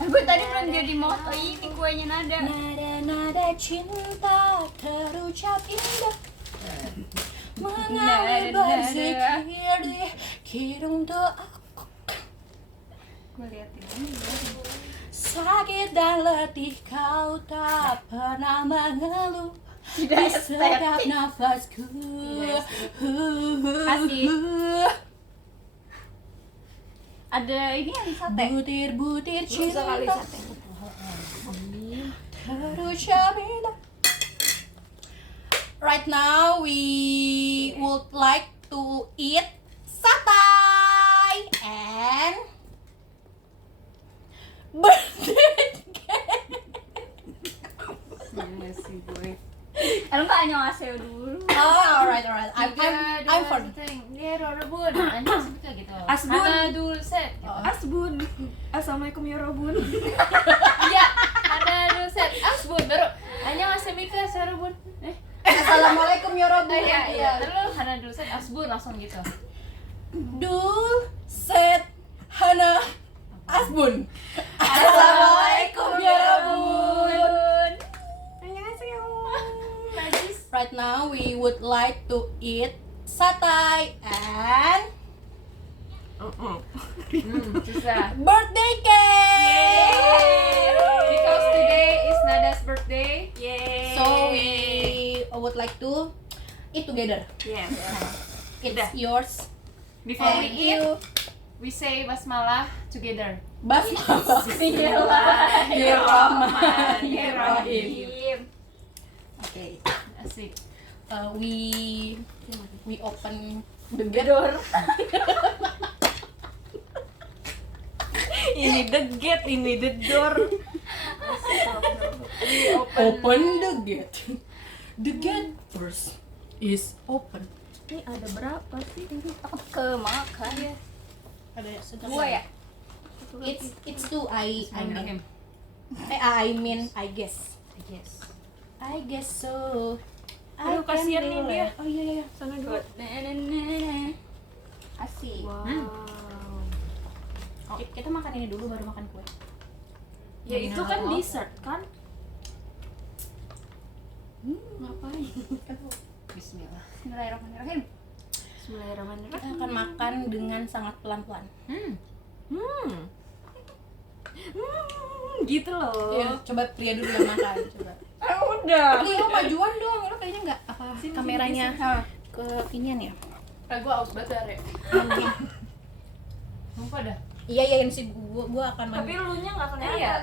Gue tadi belum jadi moto ini kuenya nada. Nada cinta terucap indah mengalir berzikir di kidung doaku. Gue liatin ini ya. Sakit dan letih kau tak pernah mengeluh di Tidak setiap estetik. nafasku. Kasih. Ada ini yang sate. Butir-butir Bisa kali cinta sate. terucap indah. Right now we would like to eat satay and birthday cake. Iya sih gue. Lu nggak nyoseo dulu. Oh, alright. I'm for it. Dia Robun. Anjing sebutnya gitu. Asbun. Hana dul set. Gitu. Asbun. Assalamualaikum ya Robun. Iya. Hana dul set. Asbun baru. Hanya masih mikir Robun. Assalamualaikum ya Rob. Iya. Terus Hana dul set Asbun langsung gitu. Dul set Hana Asbun. Assalamualaikum ya Robun. Annyeonghaseyo. Najis. Right now we would like to eat satay and Susah. birthday cake. Because today is Nada's birthday. Yeay. So we would like to eat together. Yeah. It's yours. Before we And eat, you. we say basmalah together. Bismillahirrahmanirrahim. Okay. Asik. We open the door. Ini the gate, ini the door. Open the gate. The gate first is open. Ini ada berapa sih? Ini kemakan ya. Ada ya? Dua ya? It's two. I guess. I guess so. Aduh, kasihan nih dia. Oh iya. Sana dulu. Asik. Wow. Kita makan ini dulu baru makan kue. Ya itu kan dessert kan? Ngapain? Bismillah. Bismillahirrahmanirrahim. Kita akan makan dengan sangat pelan-pelan. Gitu loh. Iya, coba Pria dulu yang makan. Coba. Udah. Iya, majuan dong. Lo kayaknya nggak apa kameranya ke inian ya? Gue aus banget ya. Lupa dah. Iya ini sih gua akan Tapi lu nya nggak kelihatan. Iya.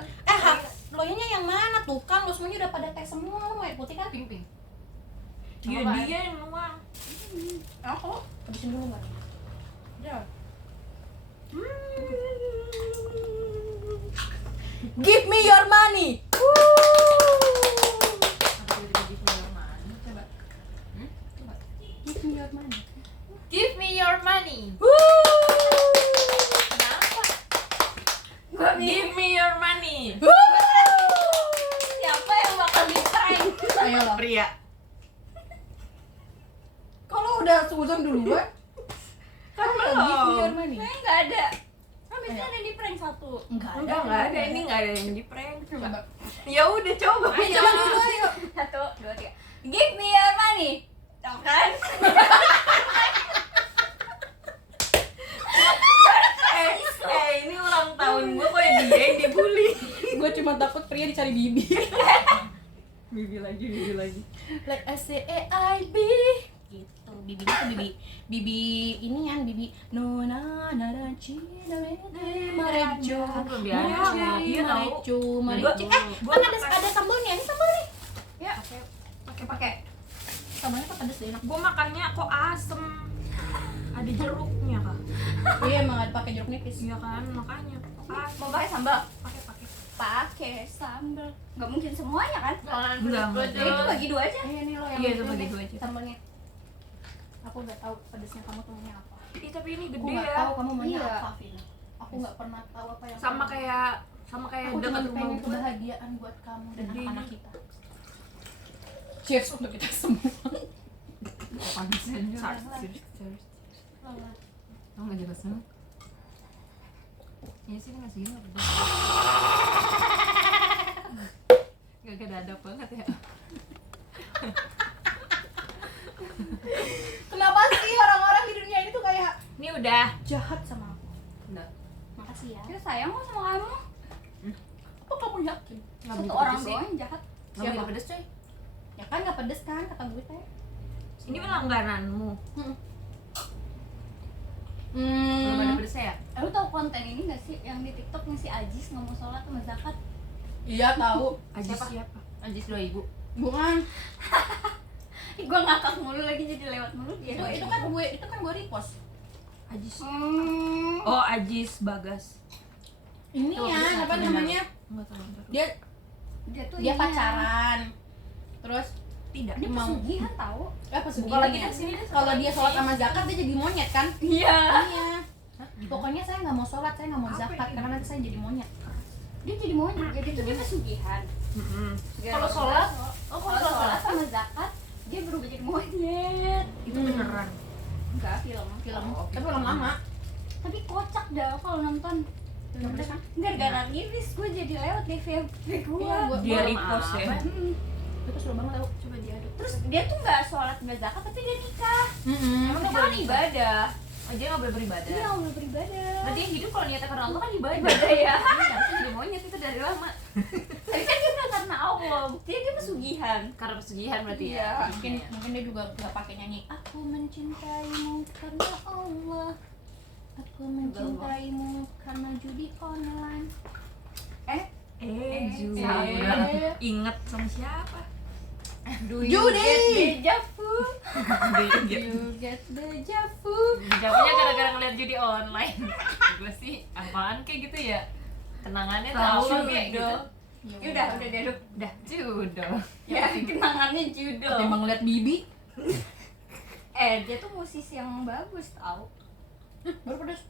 lo nya yang mana tuh kan lo semuanya udah pada teh semua lo mau air putih kan? Ping. Dia Apa? dia yang nuang. Aku habisin dulu nggak? Ya. Give me your money. Give me your money. Give me your money. Kenapa? Give me your money. Siapa yang bakal di-prank? Ayo lah. Pria. Kalau udah suzon duluan, Kan give me your belum. money. Kayaknya nggak ada. Kan biasanya ada di prank satu. Enggak Enggak ada. Ini nggak ada yang di prank. Coba. Ya udah coba. Coba dulu ayo. 1, 2, 3. Give me your money. Tuh kan? Ini ulang tahun gue kok dia yang dibully. Gue cuma takut Pria dicari bibi. Bibi lagi. Like I say I be gitu. Bibinya tuh bibi ini kan bibi nona nara cina marejo Biasa. Iya tahu. marejo kan ada sambalnya ini sambal nih Ya. Pakai. sambalnya tuh pedes deh enak. Gue makannya kok asem. Ada jeruknya kak. Iya emang ada pakai jeruk nipis. Iya kan makanya. Mau pakai sambal? Pakai sambal. Nggak mungkin semuanya kan? Enggak. Ya itu bagi 2 aja. Iya nih lo yang Iya, itu itu bagi deh, dua aja. sambalnya. Aku nggak tahu pedesnya kamu tuh maunya apa. Ih tapi ini Aku gede nggak ya. tahu kamu maunya Iya. apa Vina. Aku nggak pernah tahu apa yang Sama kamu- kayak aku cuma dekat rumah pengen gue. kebahagiaan buat kamu dan Gede. anak-anak kita. Cheers untuk kita semua. Oh nggak jelas banget. Ya sih ngasih gini. dia sayang kok sama kamu. Apa kamu yakin? Satu orang doang yang jahat. Nggak Siapa? boleh pedes coy. Ya kan nggak pedes kan kata gue teh. Ini pelanggaranmu. Belum ada pedesnya ya? Lu tau konten ini gak sih yang di TikTok yang si Ajis nggak mau sholat sama zakat? Iya tahu. Ajis Siapa? siapa? Ajis 2000. Bukan. Ih, gue ngakak mulu lagi jadi lewat mulu dia. Itu kan gue repost. Ajis. Hmm. Oh, Ajis Bagas. Ini Tuh, ya bisa apa aku namanya? Enggak tahu. Nggak tahu. Dia Dia tuh dia ini pacaran. Terus Tidak. Dia Mau. pesugihan tau. Buka lagi deh sini deh. Kalau dia sholat sama zakat dia jadi monyet kan? Iya. Iya. Pokoknya saya nggak mau sholat, saya nggak mau Apa zakat ini? karena nanti saya jadi monyet. Dia jadi monyet. Jadi tuh dia pesugihan. Kalau sholat? Oh, kalau sholat sama zakat dia berubah jadi monyet. Itu beneran. Enggak, film. Film. Oh, Tapi film lama. Tapi kocak dah kalau nonton. Film apa kan? Gara-gara ngiris gue jadi lewat di FYP gue. Iya, gua- Dia Belum repost ya. apa. Itu seru banget tau. Coba diaduk. Terus dia tuh nggak sholat nggak zakat tapi dia nikah. Emang Dia nggak kan boleh ibadah. Oh, dia nggak boleh beribadah. Dia nggak boleh beribadah. Berarti yang hidup kalau niatnya karena Allah kan ibadah. Ibadah ya. Iya, harusnya jadi monyet itu dari lama. Tapi kan dia nggak karena Allah. Buktinya dia pesugihan. Karena pesugihan berarti Iya. ya. Mungkin dia juga nggak pakai nyanyi. Aku mencintaimu karena Allah. Aku mencintaimu karena judi online. Judi. Eh. Ingat sama siapa? Do you get deja vu? You get deja vu. Jawabnya gara-gara ngeliat judi online. Gue sih apaan kayak gitu ya. Kenangannya tuh Tahu, apa kayak gitu. Ya udah deh. Udah judo. Ya kenangannya judo. Ketimbang ngeliat Bibi. Dia tuh musisi yang bagus tau. Baru pedas.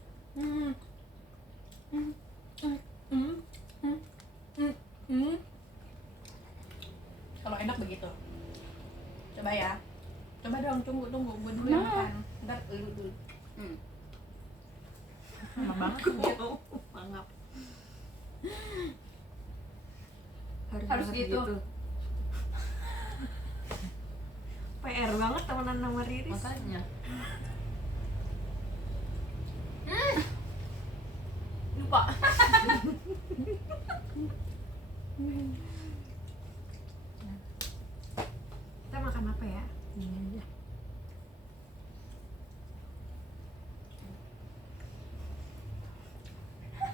Kalau enak begitu. Coba ya. Coba dong, tunggu. Gue dulu yang Nah. makan. Ntar lu dulu. Lama banget. Mangap. Harus banget gitu. PR banget temenan sama Riris. Makanya. Lupa. Kita makan apa ya? Ini aja.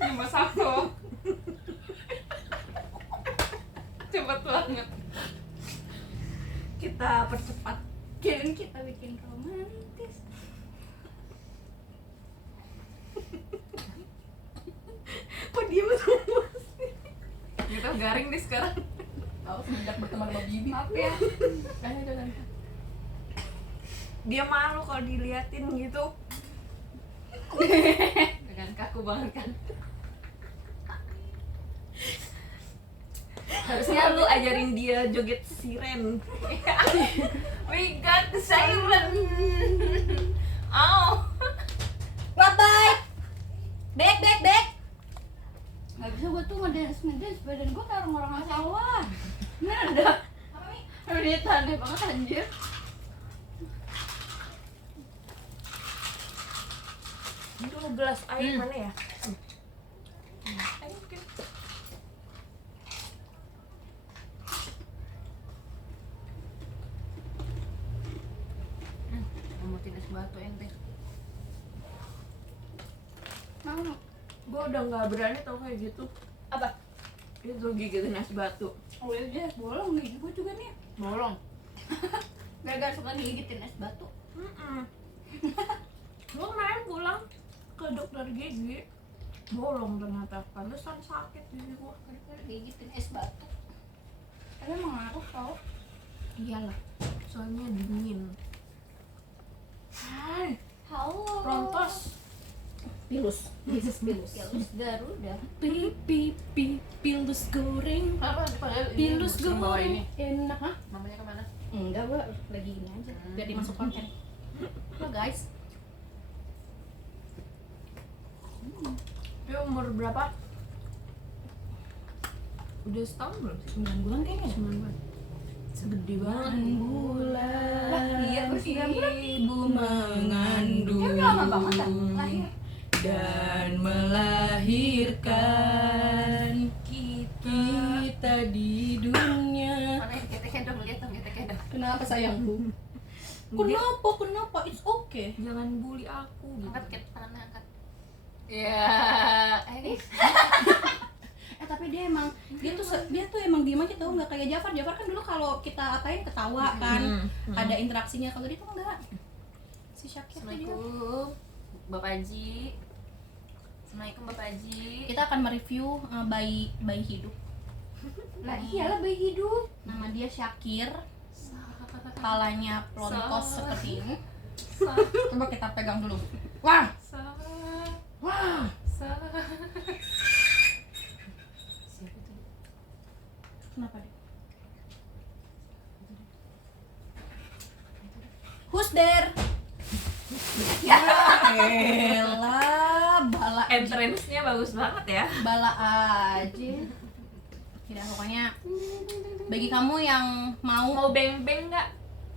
Cuma satu. Cepet banget. Kita percepat. Kirain kita bikin romantis. Kok diem semua? Kita garing deh sekarang. Tahu semenjak berteman sama Bibi. Maaf ya. Jangan. Dia malu kalau diliatin gitu. Dengan kaku banget kan. Harusnya lu ajarin dia joget siren. We got the siren. Oh. Bye. Back. Gak bisa gue tuh ngedance badan gue kayak orang-orang sawah. Bener dah. Aduh dia aneh banget anjir. Itu gelas air mana ya? Ayo mungkin. Ngamutin es batu ente. Mau. Gue udah nggak berani tau kayak gitu. Apa? Itu gigitin es batu. Oh ya udah bolong nih gue juga nih. Bolong. Gara-gara suka gigitin es batu. Gue kemarin pulang ke dokter gigi, bolong ternyata. Pantesan sakit gigi gue. Gara-gara gigitin es batu. Tapi emang ngaruh tau. Iyalah, soalnya dingin. Hai, Halo. Prontos. Pilus. Pilus Garuda. Pilus goreng. Apa dipanggil? Pilus Yang bawa goreng. ini. Enak ha? Mamanya kemana? Enggak, gue lagi ini aja. Biar dimasuk konten. Halo guys. Dia umur berapa? Udah setahun belum sih? 9 bulan kayaknya. 9 bulan. Segede banget. 9 bulan. Iya, baru 9 bulan. Ibu mengandung. Dia udah lama banget kan lahir. dan melahirkan kita di dunia. Mana yang keteknya dong, lihat dong keteknya dong. Kenapa sayangku? Kenapa? It's okay. Jangan bully aku gitu. Angkat ket tangannya, angkat. Ya, ini Tapi dia tuh emang diem aja tau, nggak kayak Jafar kan dulu kalau kita apain ketawa kan, ada interaksinya. Kalau dia tuh enggak. Si Syakir tuh dia. Assalamualaikum Bapak Haji. Assalamualaikum Bapak Haji. Kita akan mereview bayi hidup. Lah iyalah bayi hidup. Nama dia Syakir. Kepalanya plontos seperti ini. Coba kita pegang dulu. Wah. Siapa itu? Kenapa deh? Who's there? Ya elah, bala Entrance-nya bagus banget ya. bala aja. Tidak, pokoknya bagi kamu yang Mau beng-beng nggak?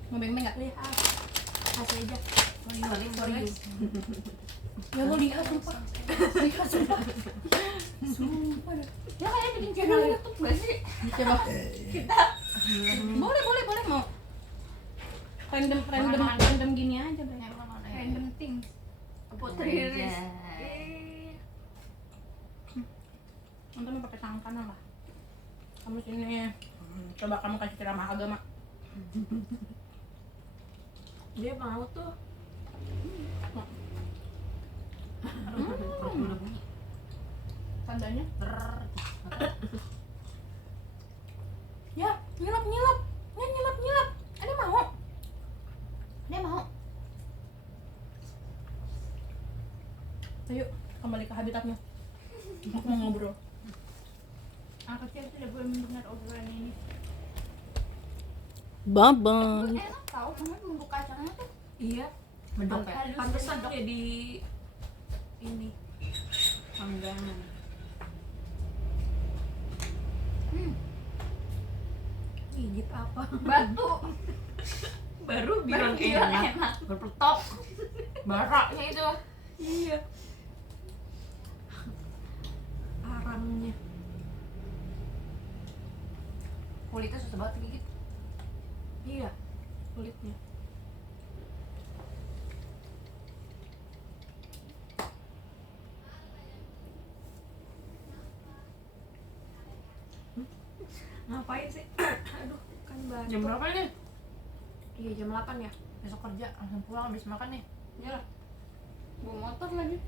mau beng-beng nggak? Lihat. Kasih aja. Paling guys. Ya lo lihat sumpah. Lihat sumpah. Sumpah dah. Ya kayak bikin channel YouTube gak sih? Coba kita boleh mau random gini aja Bre. Random things. Putri Riris. Nonton pakai tangan kanan lah. Kamu sini. Coba kamu kasih ceramah agama. Dia mau tuh. Udah bunyi. Tandanya. Ya, nyelap. Ya, nyelap. Ada mau. Ayo, kembali ke habitatnya. Aku mau ngobrol. Anak kecil tidak boleh mendengar obrolan ini. Bye-bye. Enak tau, namanya bumbu kacangnya tuh. Iya. Mendok ya? Pantesan jadi ini langganan. Gigit apa? Batu. Baru bilang enak. Berpetok. Baraknya itu. Iya. Arangnya. Kulitnya susah banget digigit. Iya. Kulitnya. Ngapain sih? Aduh, kan batuk. Jam berapa nih? Iya, jam 8 ya. Besok kerja, langsung pulang habis makan nih. Iyalah. Bawa motor lagi.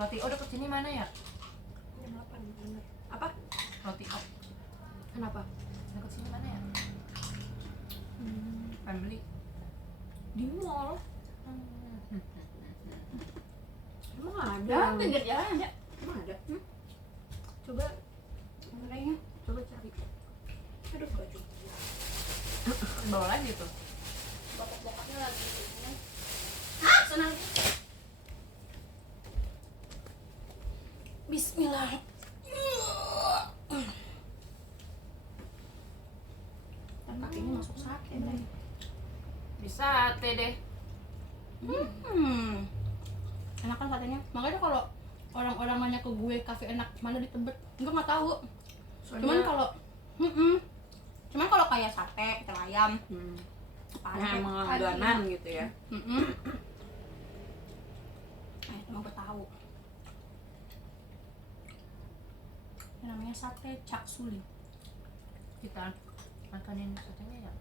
Roti O deket sini mana ya? Jam 8 bener. Apa? Roti O Kenapa? deket sini mana ya? Family. Di mall. Emang ada? Ya, pinggir jalan ya. Emang ada? Coba Kayaknya. cari. Aduh, baju. Bawa lagi tuh. Bokap-bokapnya lagi. Senang. Bismillah. Karena ini masuk sate deh. Bisa teh deh. Enak kan satenya. Makanya kalau orang-orang nanya ke gue kafe enak mana di Tebet, gue nggak tahu. Cuman kalau cuman kalau kayak sate, pecel ayam, emang langganan gitu ya. Nah, itu mah gue tahu. Ini namanya sate Cak Suli. Kita makanin satenya ya.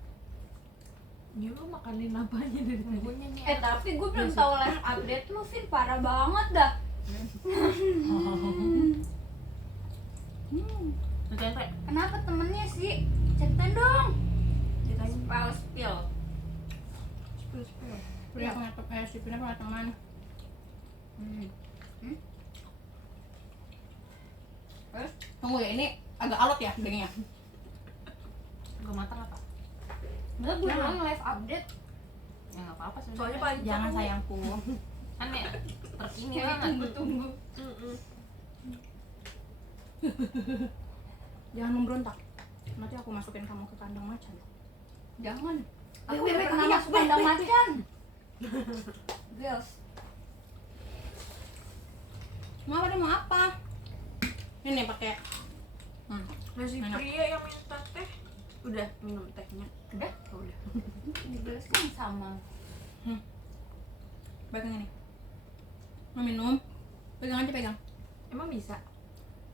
Ini lu makanin apanya dari tadi? Bumbunya nih. Tapi gue belum tahu live update lu, Vin. Parah banget dah. Tempe. Kenapa temennya sih? Ceritain dong. Ditanya Spill. spill. Punya si Pina punya teman. Terus? Tunggu ya, ini agak alot ya dagingnya. Gak matang apa? Udah gue bilang live update. Ya nggak apa-apa sebenarnya. Soalnya paling Jangan sayangku. Aneh. Terkini banget. Tunggu. Jangan memberontak. Nanti aku masukin kamu ke kandang macan. Jangan. Aku udah pernah masuk kandang macan. Girls. Mau apa? Ini pakai. Masih Enak. pria yang minta teh. Udah minum tehnya. Udah? Udah. Di gelas kan sama. Pegang ini. Mau minum? Pegang aja pegang. Emang bisa?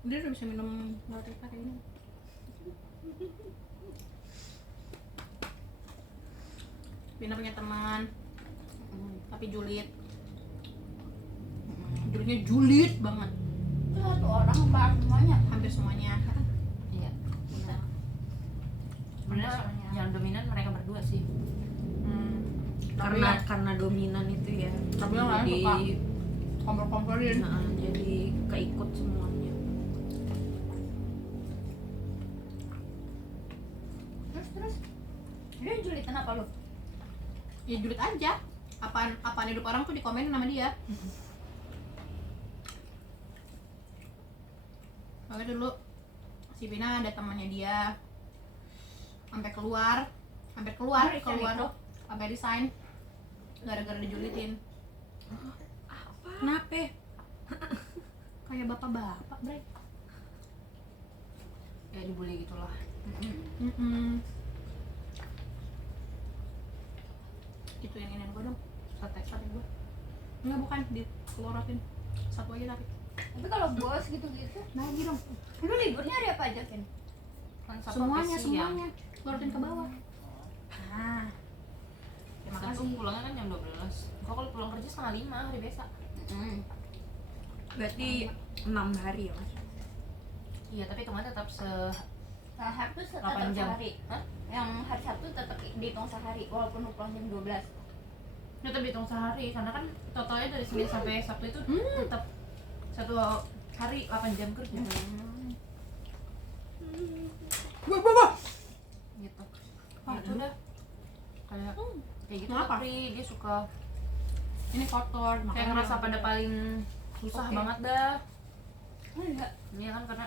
Dia udah bisa minum water pakai ini. Bina punya teman, tapi julid. Julidnya julid banget. Itu satu orang bahas semuanya. Hampir semuanya. Iya. Sebenarnya yang dominan mereka berdua sih. Karena dominan itu ya. Tapi yang lain jadi suka kompor-komporin. jadi keikut semuanya. Terus. Dia julitan apa lu? Ya julid aja. Apaan hidup orang tuh dikomenin sama dia. Makanya dulu si Bina ada temannya dia sampai keluar sampai resign gara-gara dijulitin. Kenapa? Kayak bapak-bapak, Bre. Ya dibully gitulah. Gitu yang ini gue dong. Sate gue. Enggak, bukan dikeluarin. Satu aja tapi. Tapi kalau bos gitu-gitu, Lagi dong. lu liburnya hari apa aja, Ken? Kan Sabtu Semuanya sampai siang. keluarin ke bawah. Ah. Terima kasih. Pulangnya kan jam 12. Kok kalau pulang kerja setengah 5 hari biasa. Berarti 6 hari ya Mas. Iya, tapi hitungannya tetap Nah, Sabtu 8 tetap jam. sehari. Hah? Yang hari Sabtu tetap dihitung sehari walaupun lu pulang jam 12. Tetap dihitung sehari karena kan totalnya dari Senin sampai Sabtu itu tetap satu hari 8 jam kerja. Wah. Gitu. Ya udah. Kayak gitu Kenapa? tapi dia suka Ini kotor, kayak ngerasa pada paling susah Oke. banget dah. Enggak. Iya kan karena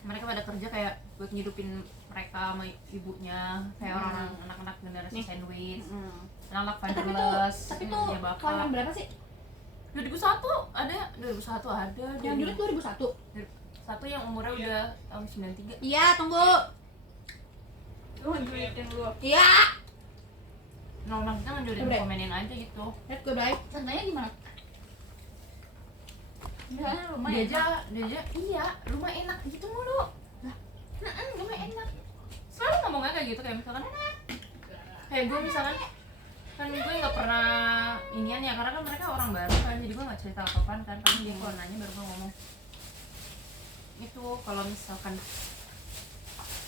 mereka pada kerja kayak buat ngidupin mereka sama ibunya kayak orang anak-anak generasi Nih. sandwich, Hmm. anak-anak Tapi fatherless, tapi tuh ya bapak. tahun yang berapa sih? 2001 ada, 2001 ada. Yang julid 2001. Satu yang umurnya udah tahun 93. Iya, tunggu. Lu ngejulitin lu. Iya. Nah, kita nganjurin Udah. komenin aja gitu. Let's go, Bray. Contohnya gimana? Misalnya Dia lumayan. aja, iya, rumah enak gitu mulu. Lah, rumah enak. Selalu ngomongnya kayak gitu, kayak misalkan kayak gue misalkan kan gue nggak pernah inian ya karena kan mereka orang baru kan jadi gue nggak cerita apa-apaan kan paling dia kalau nanya baru gue ngomong itu kalau misalkan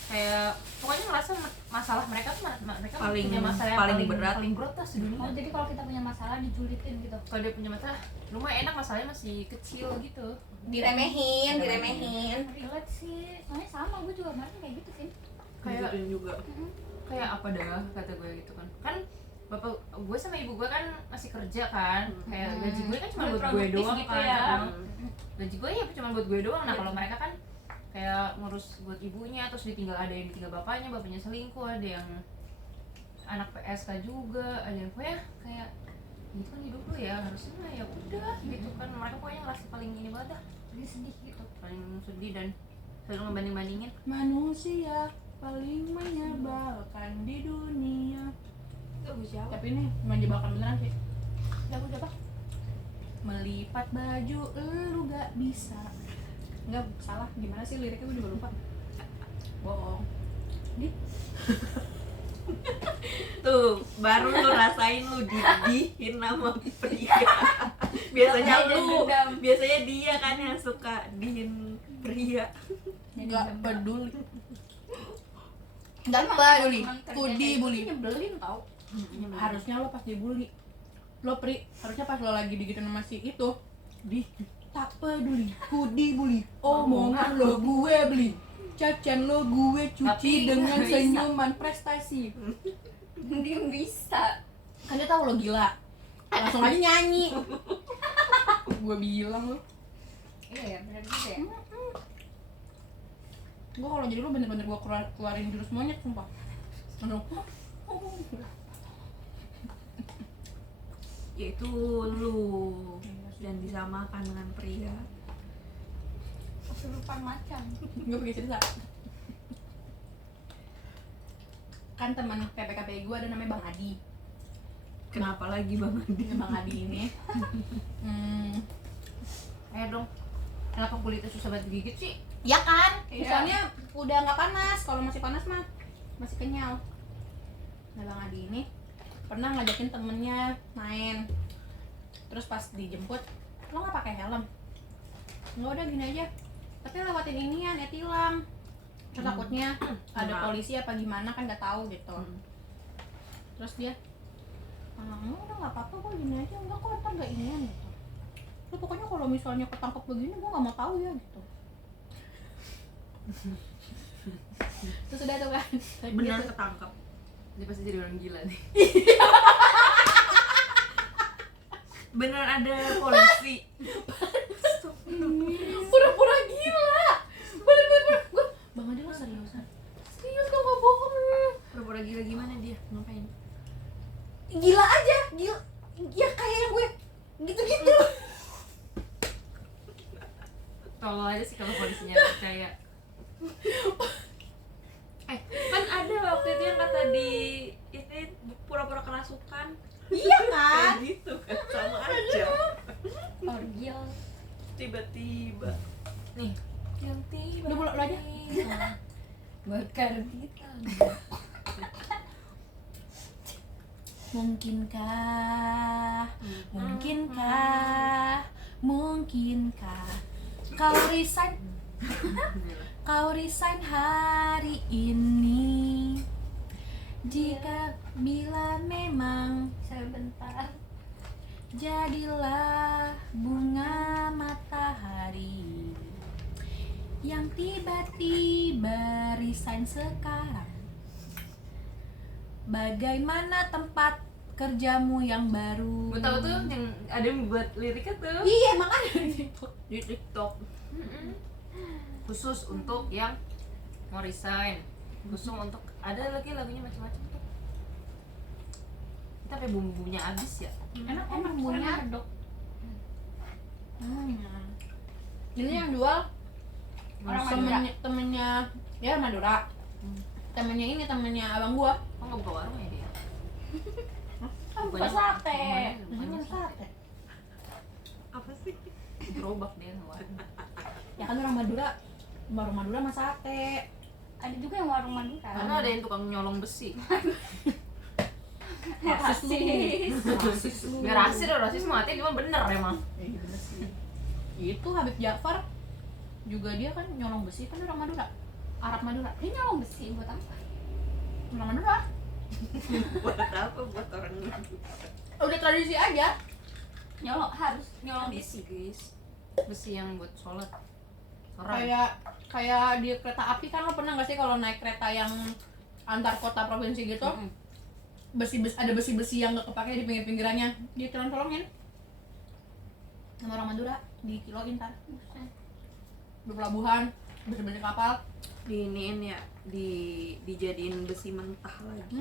kayak pokoknya ngerasa masalah mereka tuh mereka Paling- punya masalah yang paling berat. paling berat lah sedunia. Oh, jadi kalau kita punya masalah dijulitin gitu. Kalau dia punya masalah rumah enak masalahnya masih kecil gitu. Diremehin. Relate sih. Soalnya sama, gue juga kemarin kayak gitu sih. Kayak Gituin juga. kayak apa dah kata gue gitu kan bapak gue sama ibu gue kan masih kerja kan kayak gaji gue kan cuma buat gue Produktif doang gitu kan. ya. Gaji gue ya cuma buat gue doang. Nah kalau mereka kan kayak ngurus buat ibunya terus ditinggal, ada yang ditinggal bapaknya selingkuh, ada yang anak PSK juga, ada yang kayak gitu kan hidup lu ya harusnya mah ya udah gitu kan. Mereka pokoknya ngerasa paling ini banget dah, Jadi sedih gitu. paling sedih dan selalu ngebanding-bandingin. Manusia paling menyebalkan di dunia. Itu siapa? Tapi ini menyebalkan beneran sih. Lagu siapa? Melipat baju lu gak bisa. Enggak, salah. Gimana sih liriknya, gue juga lupa. Bohong. Tuh, baru lu rasain lu didihin sama pria. Biasanya Ada lu, dendam. biasanya dia kan yang suka dihin pria. Gak peduli. Dan Emang peduli. teman kerja Kudi kayak bully. gitu nyebelin tau. Harusnya lo pas dibully. Lo Pri, harusnya pas lo lagi digituin sama si itu. Tak peduli. Kudi bully. Omongan lo gue beli. Cacan lo gue cuci Tapi dengan nggak bisa. senyuman prestasi. Dia bisa. Kan dia tahu lo gila. Langsung aja nyanyi. Gue bilang lo. Iya ya, benar juga ya. Gue kalau jadi lo bener-bener gue keluarin jurus monyet sumpah. Langsung yaitu lu dan disamakan dengan pria. Kesurupan macan. Gue pergi cerita. Kan teman PPKP gue ada namanya Bang Adi. Kenapa lagi Bang Adi? Bang Adi ini Ayo dong. Kenapa kulitnya susah banget digigit sih? ya kan, Iya. soalnya udah nggak panas. Kalau masih panas mah masih kenyal. Nah Bang Adi ini pernah ngajakin temennya main, terus pas dijemput, lo nggak pakai helm? Nggak, udah gini aja, tapi lewatin inian ya tilang. Terus takutnya ada polisi apa gimana kan nggak tahu gitu. Terus dia udah nggak apa-apa kok, gini aja. Enggak kok, ntar nggak inian gitu. Lu pokoknya kalau misalnya ketangkep begini gue nggak mau tahu ya gitu. Terus udah tuh kan Benar ketangkep. Dia pasti jadi orang gila nih. Benar ada polisi. pura-pura gila. Bener-bener gue, Bang Adi lo seriusan? Serius kok, nggak bohong lu. Pura-pura gila gimana dia? Ngapain? Gila aja, gila. Ya kayak yang gue gitu-gitu. Tolong aja sih kalau polisinya percaya. Kan ada waktu itu yang kata di ini pura-pura kerasukan. Iya kan? Kayak gitu kan, sama aja. Orgil. Tiba-tiba nih yang tiba. Lu lo aja. Bakar kita. Mungkinkah, mungkinkah kau resign hari ini? Jika bila memang Sebentar. jadilah bunga matahari yang tiba-tiba resign sekarang. Bagaimana tempat kerjamu yang baru? Gue tahu tuh yang ada yang buat liriknya tuh. Iya, makanya Di TikTok. Khusus untuk yang mau resign. Khusus untuk ada lagi lagunya macam-macam tuh. Kita sampai bumbunya habis ya. enak Bumbunya. dok. Ini yang jual Orang Madura. temennya ya Madura. Temennya ini temennya abang gua. Kok nggak buka warung ya dia? Kan buka sate. Bukannya Sate. Apa sih? gerobak dia sama warung. Ya kan orang Madura, baru Madura sama sate. Ada juga yang warung Madura. Karena ada yang tukang nyolong besi. Rasis. Gak rasis dong, rasis mah artinya cuma bener emang. Iya bener sih. Itu Habib Ja'far juga dia kan nyolong besi, kan orang Madura, Arab Madura. Dia nyolong besi buat apa? Orang Madura. Buat apa? Buat orang itu. Udah tradisi aja. Nyolong, harus nyolong Besi guys, besi yang buat sholat. Orang. Kayak di kereta api kan, lo pernah nggak sih kalau naik kereta yang antar kota provinsi gitu, ada besi-besi yang nggak kepake di pinggir-pinggirannya, ditolong-tolongin sama orang Madura, dikiloin ntar di pelabuhan, besi-besi kapal. Diiniin ya, dijadiin besi mentah lagi.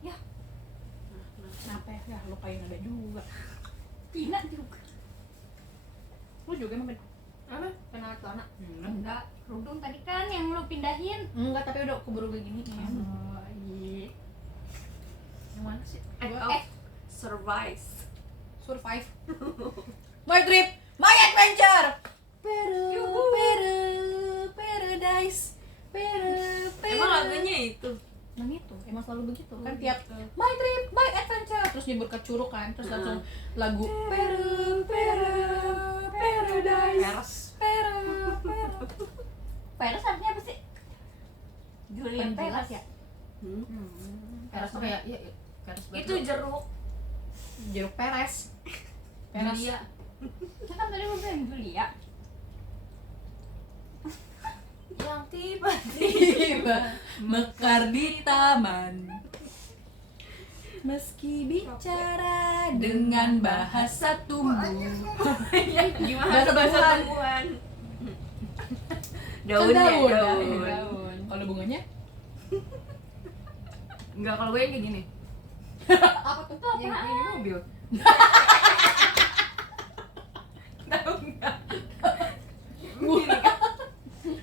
Ya, kenapa ya? Lo kayak ada juga. Tina juga. Lu juga emang Apa? kenal celana? Enggak, kerudung tadi kan yang lu pindahin. Enggak, tapi udah keburu begini. Oh iya. Yang mana sih? Survive. Survive. My trip, my adventure. Paradise. Emang lagunya itu? Emang itu, emang selalu begitu kan, tiap my trip, my adventure, terus nyebut ke curug kan, terus langsung lagu paradise. Peres. Peres artinya apa sih? Julian Penjilat Peres ya? Peres tuh kayak, iya, peres banget. Itu jeruk. Jeruk peres. Julia. Kita kan tadi lu bilang Julia. Yang tiba. Tiba mekar di taman, meski bicara dengan bahasa tumbuh. Gimana bahasa tumbuhan? Daun ya, daun. Kalau bunganya Enggak, kalau gue yang kayak gini. Apa tuh? Yang di mobil. Tahu nggak?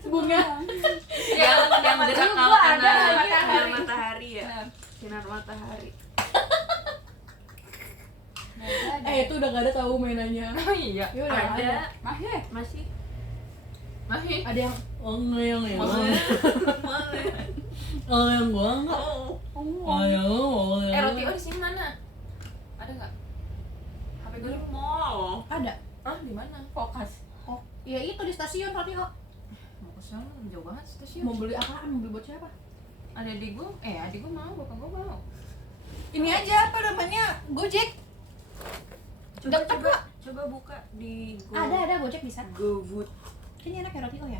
Bunga. Yang gerak Gua kalau ada kena matahari. sinar matahari ya. Sinar matahari. Itu udah gak ada tahu mainannya. Oh iya. Ya udah nggak Ada Masih. masih Masih. Ada yang yang Boleh. yang gua enggak. Roti di sini mana? Ada nggak? HP gue Di mall. Ada. ah di mana? Fokus. Oh, ya itu di stasiun Roti O. Mau ke sana, jauh banget stasiun. Mau beli apaan? Mau beli buat siapa? Ada adik gue mau, bapak gue mau. Ini aja apa namanya? Gojek. Coba buka di Ada Gojek bisa. GoFood. Ini enak ya Roti O ya?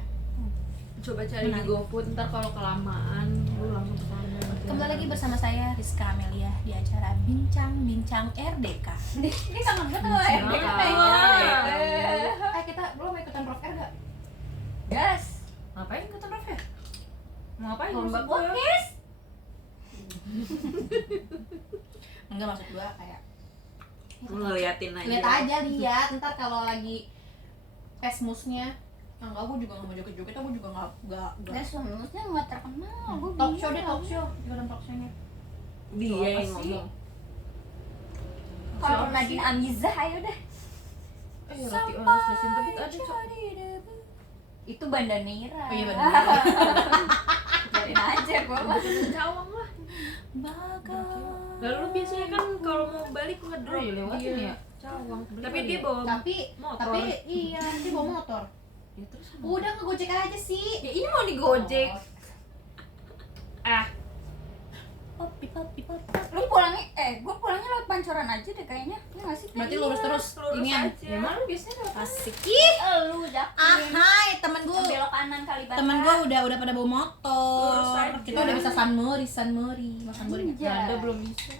Coba cari di GoFood, ntar kalau kelamaan lu langsung kesana. Kembali lagi bersama saya Rizka Amelia di acara Bincang-Bincang RDK. Ini kangen banget sama Bincang. RDK kayaknya. Kita belum mau ikutan Prof R gak? Gas. Ngapain ke tempat ya? Mau ngapain? Lomba maksud gua? podcast. Enggak, maksud gua kayak Ngeliatin aja. lihat aja, lihat. Ntar kalau lagi pesmusnya, enggak, gua juga nggak mau joget-joget, gua juga nggak Gas sebenarnya nggak terkenal. Gue talk show deh, talk show, ikutan talk show-nya. Dia Apa yang sih? ngomong. Kalau Siapa Nadine Amizah ayo deh. Roti orang stasiun Tebet ada cok. Itu Banda Neira. Oh iya, benar. Biarin aja gue mah. Cawang lah. Lalu lu biasanya kan kalau mau balik Oh ngedrop iya lewatin dia ya. Cawang. Tapi dia bawa motor. Tapi iya, dia bawa motor. Ya terus Udah ngegojek aja sih. Ya ini mau digojek. Popi. Lu pulangnya, gue pulangnya lewat Pancoran aja deh kayaknya. Ya nggak sih? Berarti lurus terus. lurus Inian. aja. ya malu biasanya lewat Asik. Lu Zakin. Ahai, temen gua. Belok kanan Kalibata. Temen gua udah pada bawa motor. Lurus aja. Kita udah bisa Sanmori. Mas Sanmori. Anjay. Nada belum bisa.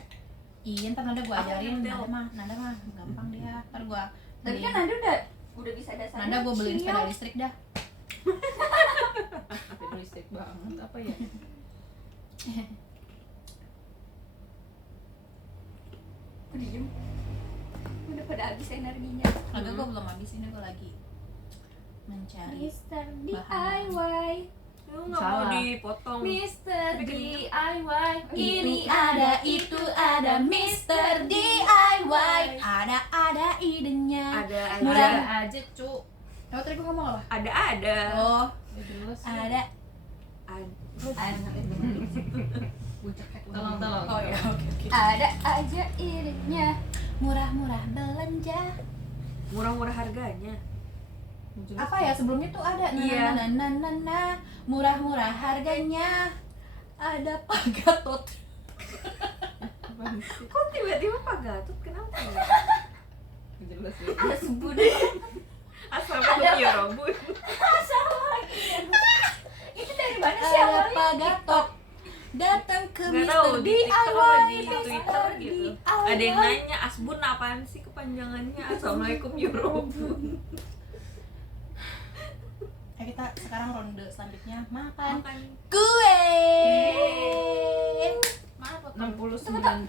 Iya, ntar Nada gua Aku ajarin. nyetel. Nada mah gampang dia. Ntar gua Tapi kan beliin. Nada udah bisa dasarnya. Nada gua beliin Cium. sepeda listrik dah. Sepeda listrik banget apa ya? Udah diem. Udah pada habis energinya. Agak gua belum habis, ini gua lagi mencari. Mister Bahan. DIY. Lu nggak mau Salah. dipotong. Mister DIY. Ini ada, itu ada, Mr. DIY. Ada idenya. Ada Murah. aja. aja cuk. Oh, tadi gua ngomong apa? Ada. Oh, Ya jelas. ada. Tolong. Oh ya, oke. Ada aja idenya. Murah-murah belanja. Murah-murah harganya. Apa ya sebelumnya tuh ada Iya. na murah-murah harganya. Ada Pak Gatot. Kok tiba-tiba Pak Gatot kenapa ya? Jelas ya. Asbun. Assalamualaikum ya Robun. Itu dari mana sih Ada awalnya? Pak Gatot datang ke Nggak tahu Mr. di TikTok apa DIY. di Twitter gitu. Ada yang nanya Asbun apaan sih kepanjangannya? Assalamualaikum ya Robun. Kita sekarang ronde selanjutnya makan Makan kue. Maaf, 69.000.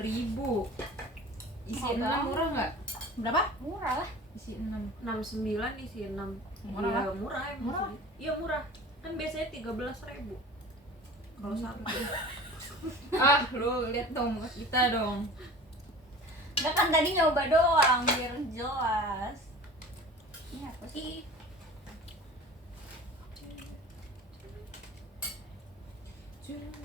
Isi Mau 6 banget. murah enggak? Berapa? murah lah. Isi 6. 69 isi 6. Murah Iya, lah. murah emang. Murah. sih. Iya murah. Kan biasanya 13.000. Kalau satu. Ah, lu lihat dong muka kita dong. Enggak kan tadi nyoba doang biar jelas. Ini apa sih?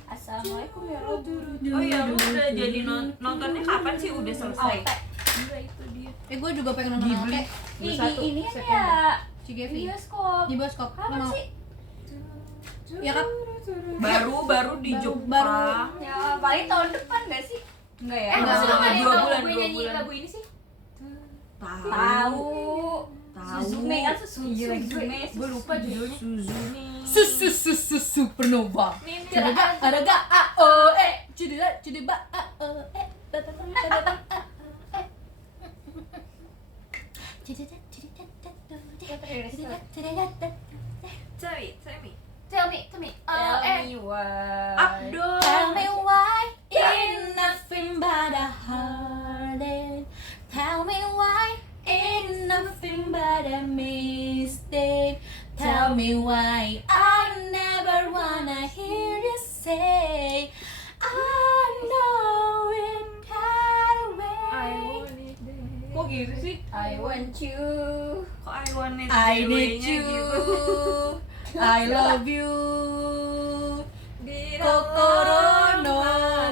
Assalamualaikum ya Robun. Oh iya, lu udah jadi nontonnya kapan sih? Udah selesai. Oke. Enggak itu dia. Gue juga pengen nonton Ghibli. Oke. Ini kan ya Cigevi. bioskop. Di bioskop. Lu Kapan mau? sih? Ya kan? Baru di Jepang. baru. Ya paling tahun depan nggak sih? Enggak ya? Enggak, Masih nggak ada yang 2 tahu bulan, gue 2 nyanyi bulan. lagu ini sih? Tahu. Tahu. Tahu. Suzume kan Suzume. Gue lupa judulnya. Suzumi. Supernova. Mimpi Ada gak a o e cedera a o e Tell me. Tell me why. Abdul. Tell me why in nothing but a heartache. Tell me why ain't nothing but a mistake. Tell me why I never wanna hear you say I know it that way. Kok gitu sih? I want you. Kok I want it I need ceweknya you, gitu? I love you. Kokoro no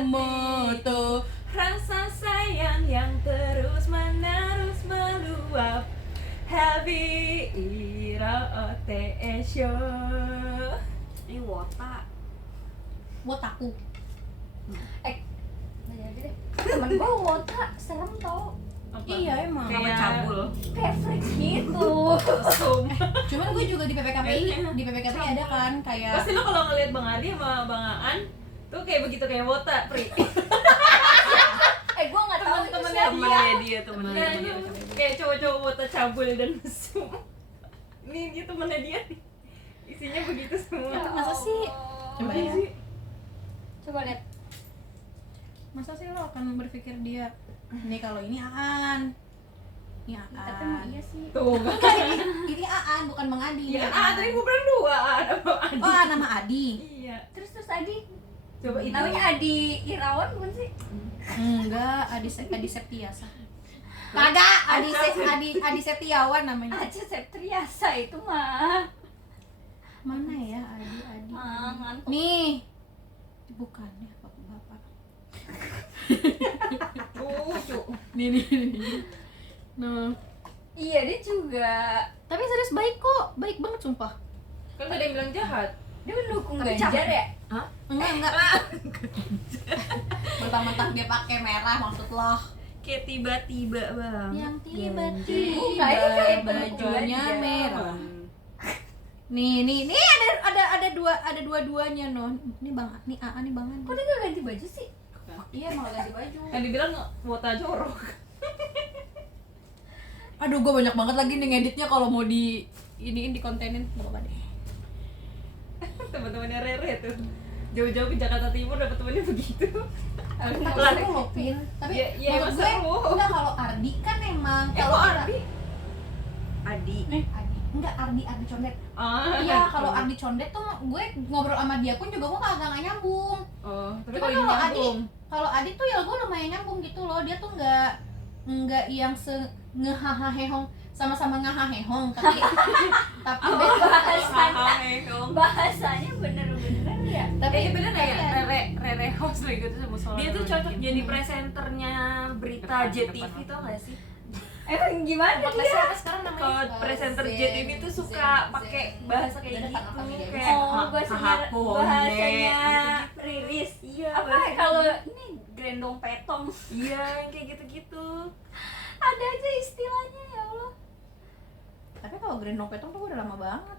moto. Rasa sayang yang terus menerus meluap. Happy ira otesho. Ini wota. Wotaku. Nggak jadi deh. Temen gue wota serem tau. Apa? Iya, emang. Kayak cabul. Kayak freak gitu. Cuman gue juga di PPKPI, di PPKPI ada kan kayak Pasti lo kalau ngeliat Bang Adi sama Bang Aan tuh kayak begitu kayak wota, Pri. Gue nggak tahu itu Temennya siapa. temennya dia. Kayak cowok-cowok wota cabul dan mesum. Nih dia temennya dia nih. Isinya begitu semua. masa sih? Coba ya. Coba lihat. Masa sih lo akan berpikir dia nih kalau ini Aan. Ini Tapi emang Aan. iya sih. Tuh kan. Bukan, ini Aan, bukan Bang Adi. Iya, Aan. tadi gue bilang dua ada Bang Adi. Oh, Aan nama Adi. Iya. Terus Adi. Coba itu. Namanya Adi Irawan bukan sih? Enggak, Adi Septiasa. Kagak, Adi Setiawan namanya. Aja Septriasa itu mah. Mana ya Adi? Ngantuk. Nih. Bukan ya, Bapak. Lucu. Nih. Nah, Iya dia juga. tapi serius baik kok. Baik banget sumpah. Kan gak ada yang bilang jahat. Dia mendukung Tapi Ganjar capek. ya? Hah? Enggak. Mentang-mentang dia pakai merah maksud lo. Kayak tiba-tiba bang. Yang tiba-tiba Bukan, ini kayak bajunya Ganjar. merah. Nih ada dua-duanya no. Ini Bang, nih AA nih Bang Andi. Kok dia gak ganti baju sih? Iya malah ganti baju. Yang dibilang wota jorok. Aduh, gue banyak banget lagi nih ngeditnya kalau mau di iniin di kontenin. Gak apa-apa deh. Teman-temannya Rere tuh. Jauh-jauh ke Jakarta Timur dapat temennya begitu. Tapi Lah, seru loh, Pin. Tapi Ya, ya, menurut emang gue seru. enggak kalau Ardi kan emang Kalau kita- Ardi? Adi. Ardi. Enggak Ardi Condet. Ah, Iya, kalau Ardi Condet tuh gue ngobrol sama dia pun juga gue kagak nyambung. Oh, tapi Cuma kalau ini kalau Adi, nyambung. kalau Adi tuh ya gue lumayan nyambung gitu loh. Dia tuh nggak yang ngehahahehong sama-sama ngahahehong tapi tapi Bahasanya bener-bener ya. Tapi bener tapi ya Rere host lagi gitu sama soal. Dia tuh cocok gitu. jadi presenternya berita JTV tau gak sih? Emang gimana Makanya dia? siapa sekarang namanya? Kalau presenter JTV tuh suka pakai bahasa kayak Udah gitu, tangkap kami dia. kayak Oh, bahasanya Riris. Iya, Apa bahasanya. kalau ini grendong petong? Iya, yang kayak gitu-gitu. Ada aja istilahnya ya Allah. tapi kalau Grendong Petong tuh gue udah lama banget.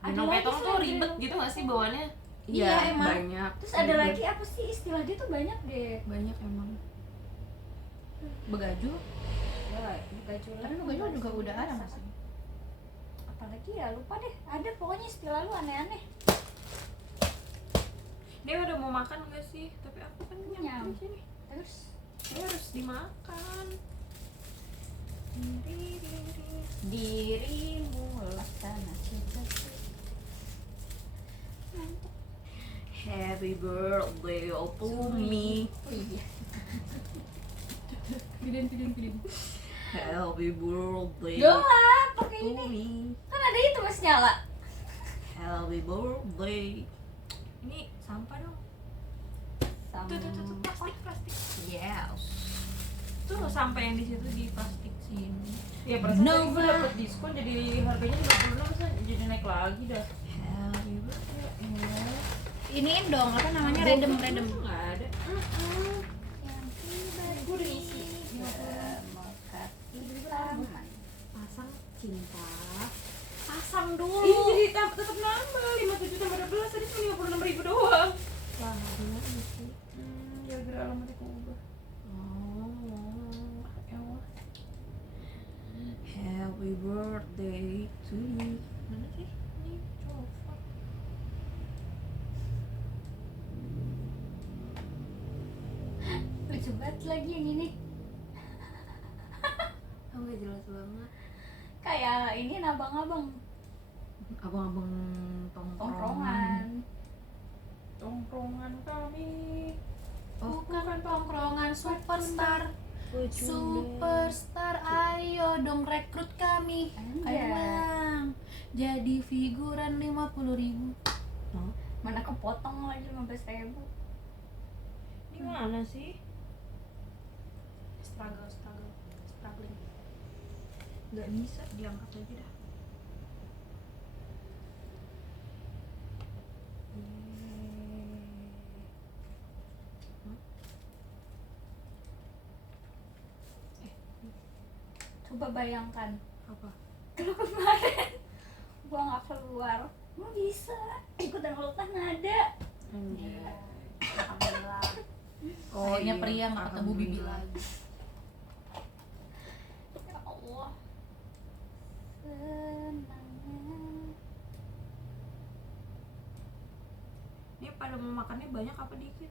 Ada Gendong lagi petong tuh selain ribet gendong gitu gak sih bawaannya? Iya, emang. banyak. Terus ada lagi apa sih istilah dia tuh banyak deh. Banyak emang. Begaju Ya, baju tapi begaju juga udah ada masih. Apalagi ya lupa deh. Ada pokoknya istilah lu aneh-aneh. Dia udah mau makan gak sih? Tapi aku kan Nyam. nyampe di sini. Terus Dia harus dimakan. dirimu laksana cinta. Happy birthday to me. Iya. Pidin. Happy birthday Doa pakai to ini. me. Kan ada itu Mas nyala. Happy birthday. Ini sampah dong. Tuh, plastik. Yes. Tuh sampah yang di situ di plastik sini. Ya perasaan tadi gue Nova. dapet diskon jadi harganya 56 masa jadi naik lagi dah. Happy birthday. Iniin dong apa namanya redem. Nggak ada. Yang tiba Gue udah isi. mekat taman. Pasang cinta. Pasang dulu. Ini jadi tetap nambah 57 tambah 12 tadi cuma 56.000 doang. Wah, bener sih. Gara-gara alamatnya keubah. Ewa. Happy birthday to you. Mana sih? Ini coba. Lucu banget. males banget. Kayak ini abang-abang Abang-abang tongkrongan. Tongkrongan kami. Bukan tongkrongan superstar. Superstar, ayo dong rekrut kami. Ayo Anjay. bang, jadi figuran 50.000. Mana kepotong lagi 15.000. Di mana sih? Struggling. Nggak bisa, diangkat aja dah. Coba bayangkan Apa? kalau kemarin gua nggak keluar, gua bisa ikutan urutan ada. Alhamdulillah. Kayaknya pria nggak ketemu bibi lagi. Ya Allah. Senangnya. Ini pada mau makannya banyak apa dikit?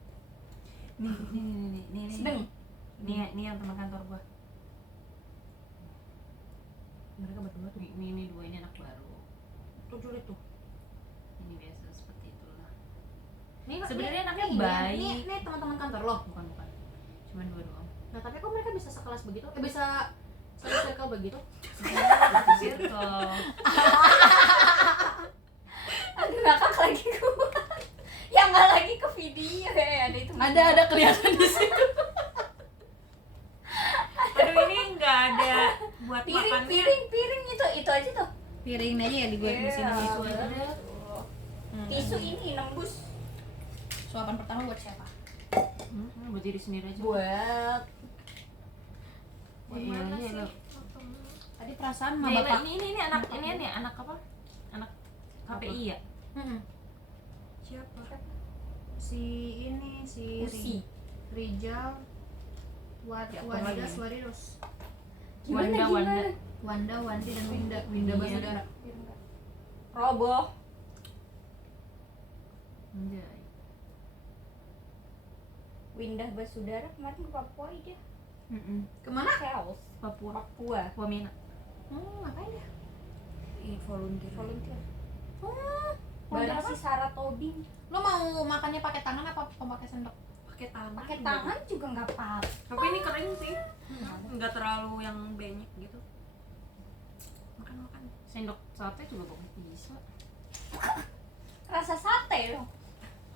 Nih. Sedang. Ini yang teman kantor gua. Mereka batu-batu. Ini dua ini anak baru. Tuh julid tuh. Ini biasa seperti itulah. Nih, Sebenarnya nih, anaknya nih, baik. Nih teman-teman kantor lo. Bukan. Cuman dua doang. Nah tapi kok mereka bisa sekelas begitu? Bisa satu circle begitu? Circle. Aduh ngakak lagi gua. Ya nggak lagi ke video ya ada itu. Ada kelihatan di situ. Aduh ini nggak ada buat makan. Piring itu aja tuh. Piring aja ya di gue di sini. Iya, tisu aja. bener. Tisu ini nembus Suapan pertama buat siapa? Buat diri sendiri aja. buat Gimana Iya, sih? iya. Tadi perasaan mah Nah, bapak. ini anak apa? Anak KPI ya? Mm-mm. Siapa? Si ini si Usi. Rijal Ya, apa lagi? Wadidas Wanda. Wanda, Wandi dan Winda Iya. Basudara. Roboh. Anjay. Windah Basudara kemarin ke Papua dia. Kemana? Chaos. Papua. Papua. Wamena. Ngapain ya? Volunteer. Volunteer. Oh, Bareng si Sarah Tobing. lo mau makannya pakai tangan apa pakai sendok? Pakai tangan. Pakai tangan juga nggak apa-apa. Tapi ini kering sih. Nggak terlalu yang banyak gitu. Makan. Sendok sate juga bagus bisa. Rasa sate loh.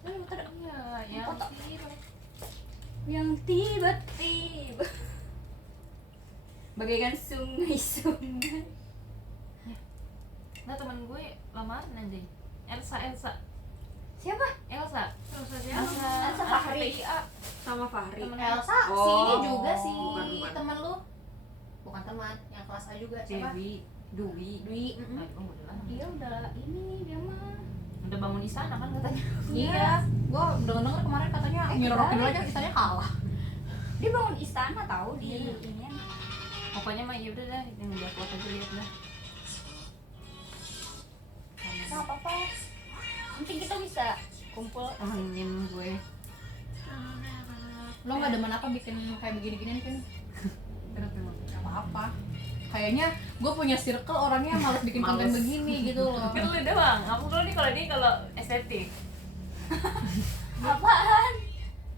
Lu ter- Iya, yang Foto. sih. yang tiba-tiba bagaikan sungai-sungai. Nah, temen gue lamaran anjay. Elsa. Siapa? Elsa Elsa Fahri. KPIA. Sama Fahri. Temen Elsa, Oh, si ini juga si bukan. teman lu. Bukan teman, yang kelas A juga siapa? Dwi. Dwi. Nah, itu udah lah. Dia udah ini dia mah. Udah bangun di sana kan katanya. Iya, gua denger kemarin katanya nyerorokin kemarin. aja kitanya kalah. Dia bangun istana tahu di Iya. ini. Pokoknya mah ya udah dah, yang udah kuat aja lihat dah. Nggak apa-apa. Mungkin kita bisa kumpul. Temenin gue. Lo nggak demen apa bikin kayak begini-gini kan? Terus Gak apa-apa. Kayaknya gue punya circle orangnya yang malas bikin konten Males. begini gitu loh. kan lu doang. Aku dulu nih kalau estetik. Apaan?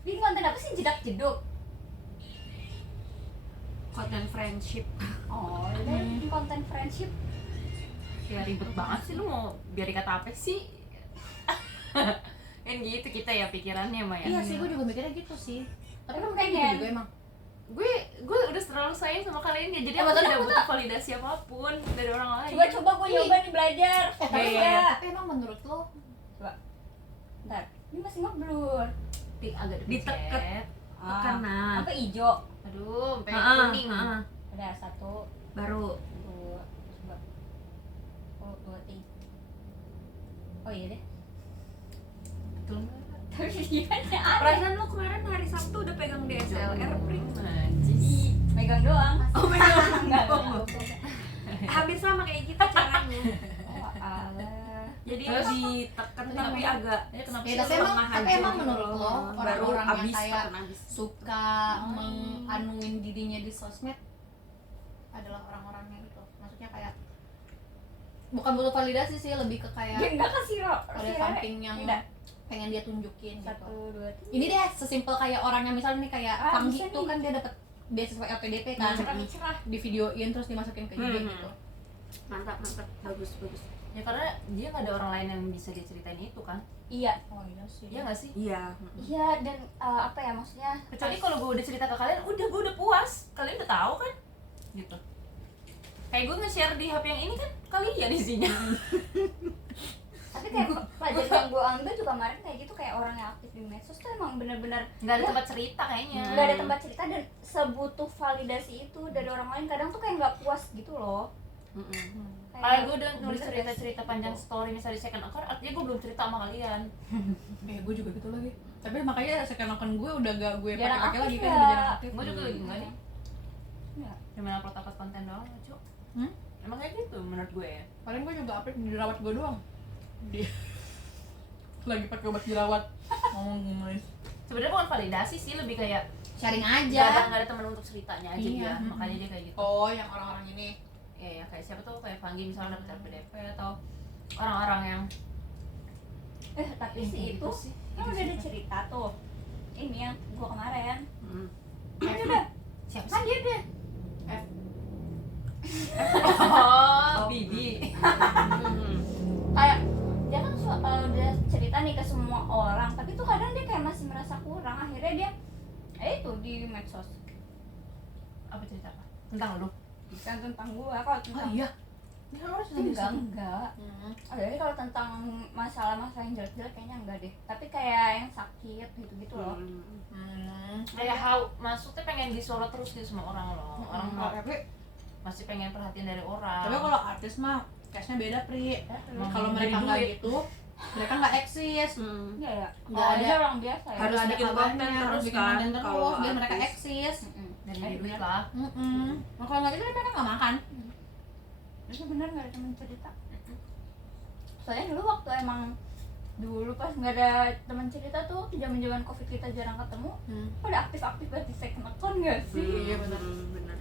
Bikin konten apa sih jedak jeduk? Konten friendship. Oh, udah bikin konten friendship. Ya ribet banget sih, lu mau biar dikata apa sih? Kan gitu kita ya pikirannya mah ya. Iya sih, gue juga mikirnya gitu sih. Tapi Emang kayak gitu pengen. juga emang. Gue udah terlalu sayang sama kalian ya, jadi aku betul, tidak betul. butuh validasi apapun dari orang lain. Coba gue nyoba nih belajar. Tapi, Iya. tapi emang menurut lo Bentar, ini masih ngeblur. agak Diteket. Karena Apa hijau? Aduh, pengen Heeh, kuning. heeh. Udah 1, Baru 2, coba. Oh, 2, 3. Oh iya deh. Betul nggak? Tapi dia aneh. perasaan lu kemarin hari Sabtu udah pegang DSLR pring. Najis. Megang doang. Oh megang. Enggak. Hampir sama kayak kita caranya. Oh, alah. Jadi Terus ditekan kenapa? tapi agak Kenapa Ya, sih? tapi emang, setengah tapi aja emang gitu menurut loh. lo Baru orang-orang yang abis, kayak tekan abis. suka menganuin dirinya di sosmed adalah orang-orangnya gitu. Maksudnya kayak bukan butuh validasi sih, lebih ke kayak Dia enggak kasih ada something yang tidak. pengen dia tunjukin gitu. 1, 2, 3. Ini deh sesimpel kayak orangnya misalnya nih kayak Panggi bisa tuh nih. kan dia dapat beasiswa LPDP kan, cerah. di videoin terus dimasukin ke IG gitu. Mantap, bagus. Ya karena dia nggak ada orang lain yang bisa dia ceritain itu kan. Iya. Oh iya sih. Iya nggak sih? Iya. Iya, dan apa ya maksudnya? Kecuali kalau gue udah cerita ke kalian, gue udah puas. Kalian udah tahu kan? Gitu. Kayak gue nge-share di HP yang ini kan kalian isinya. Tapi kayak pelajaran yang gue ambil juga kemarin kayak gitu, kayak orang yang aktif di medsos tuh emang bener-bener Nggak ada tempat cerita kayaknya. nggak ada tempat cerita dan sebutuh validasi itu dari orang lain, kadang tuh kayak nggak puas gitu loh. Kalau gue udah nulis cerita-cerita panjang story misalnya di second account, artinya gue belum cerita sama kalian. Gue juga gitu lagi. Tapi makanya second account gue udah gak gue Jarang pakai lagi aktif kan, ya. udah jarang aktif. Gue juga lagi enggak nih. Iya. Cuma upload konten doang, cu. Hmm? Emang kayak gitu menurut gue ya. Paling gue juga update di jerawat gue doang. Dia lagi pakai obat jerawat. Ngomong guys. Sebenarnya bukan validasi sih, lebih kayak Sharing nggak ada teman untuk ceritanya aja Iya, dia. Makanya dia kayak gitu. Oh, yang orang-orang ini. Ya kayak siapa tuh, kayak Panggi misalnya dapet LPDP atau orang-orang yang Tapi yang sih kayak itu gitu sih. kan udah ada cerita tuh. Ini yang gue kemarin. Hmm. Itu udah Siapa kan sih? dia deh. Oh, Bibi. Kayak dia kan udah cerita nih ke semua orang, tapi tuh kadang dia kayak masih merasa kurang, akhirnya dia itu di medsos Apa cerita apa? Tentang lu? kan tentang gua. Kalau tentang iya. Ini kan harus enggak jadi kalau tentang masalah-masalah yang jelek-jelek kayaknya enggak deh, tapi kayak yang sakit gitu-gitu loh. Kayak maksudnya pengen disorot terus gitu sama orang loh. Orang tapi masih pengen perhatian dari orang. kalau artis mah case-nya beda, Pri. Kalau Dari mereka nggak duit. gitu, mereka nggak eksis. Iya ya, Nggak ada. aja orang biasa ya. Harus Nggak ada bikin kabarnya, konten harus terus bikin kan, konten terus kalau biar mereka artis. eksis. dari duit lah. Nah, kalau nggak gitu mereka nggak makan. Itu bener nggak ada teman cerita. Soalnya dulu waktu pas nggak ada teman cerita tuh, zaman covid kita jarang ketemu, pada aktif-aktif banget di second account nggak sih? Iya, benar. Benar.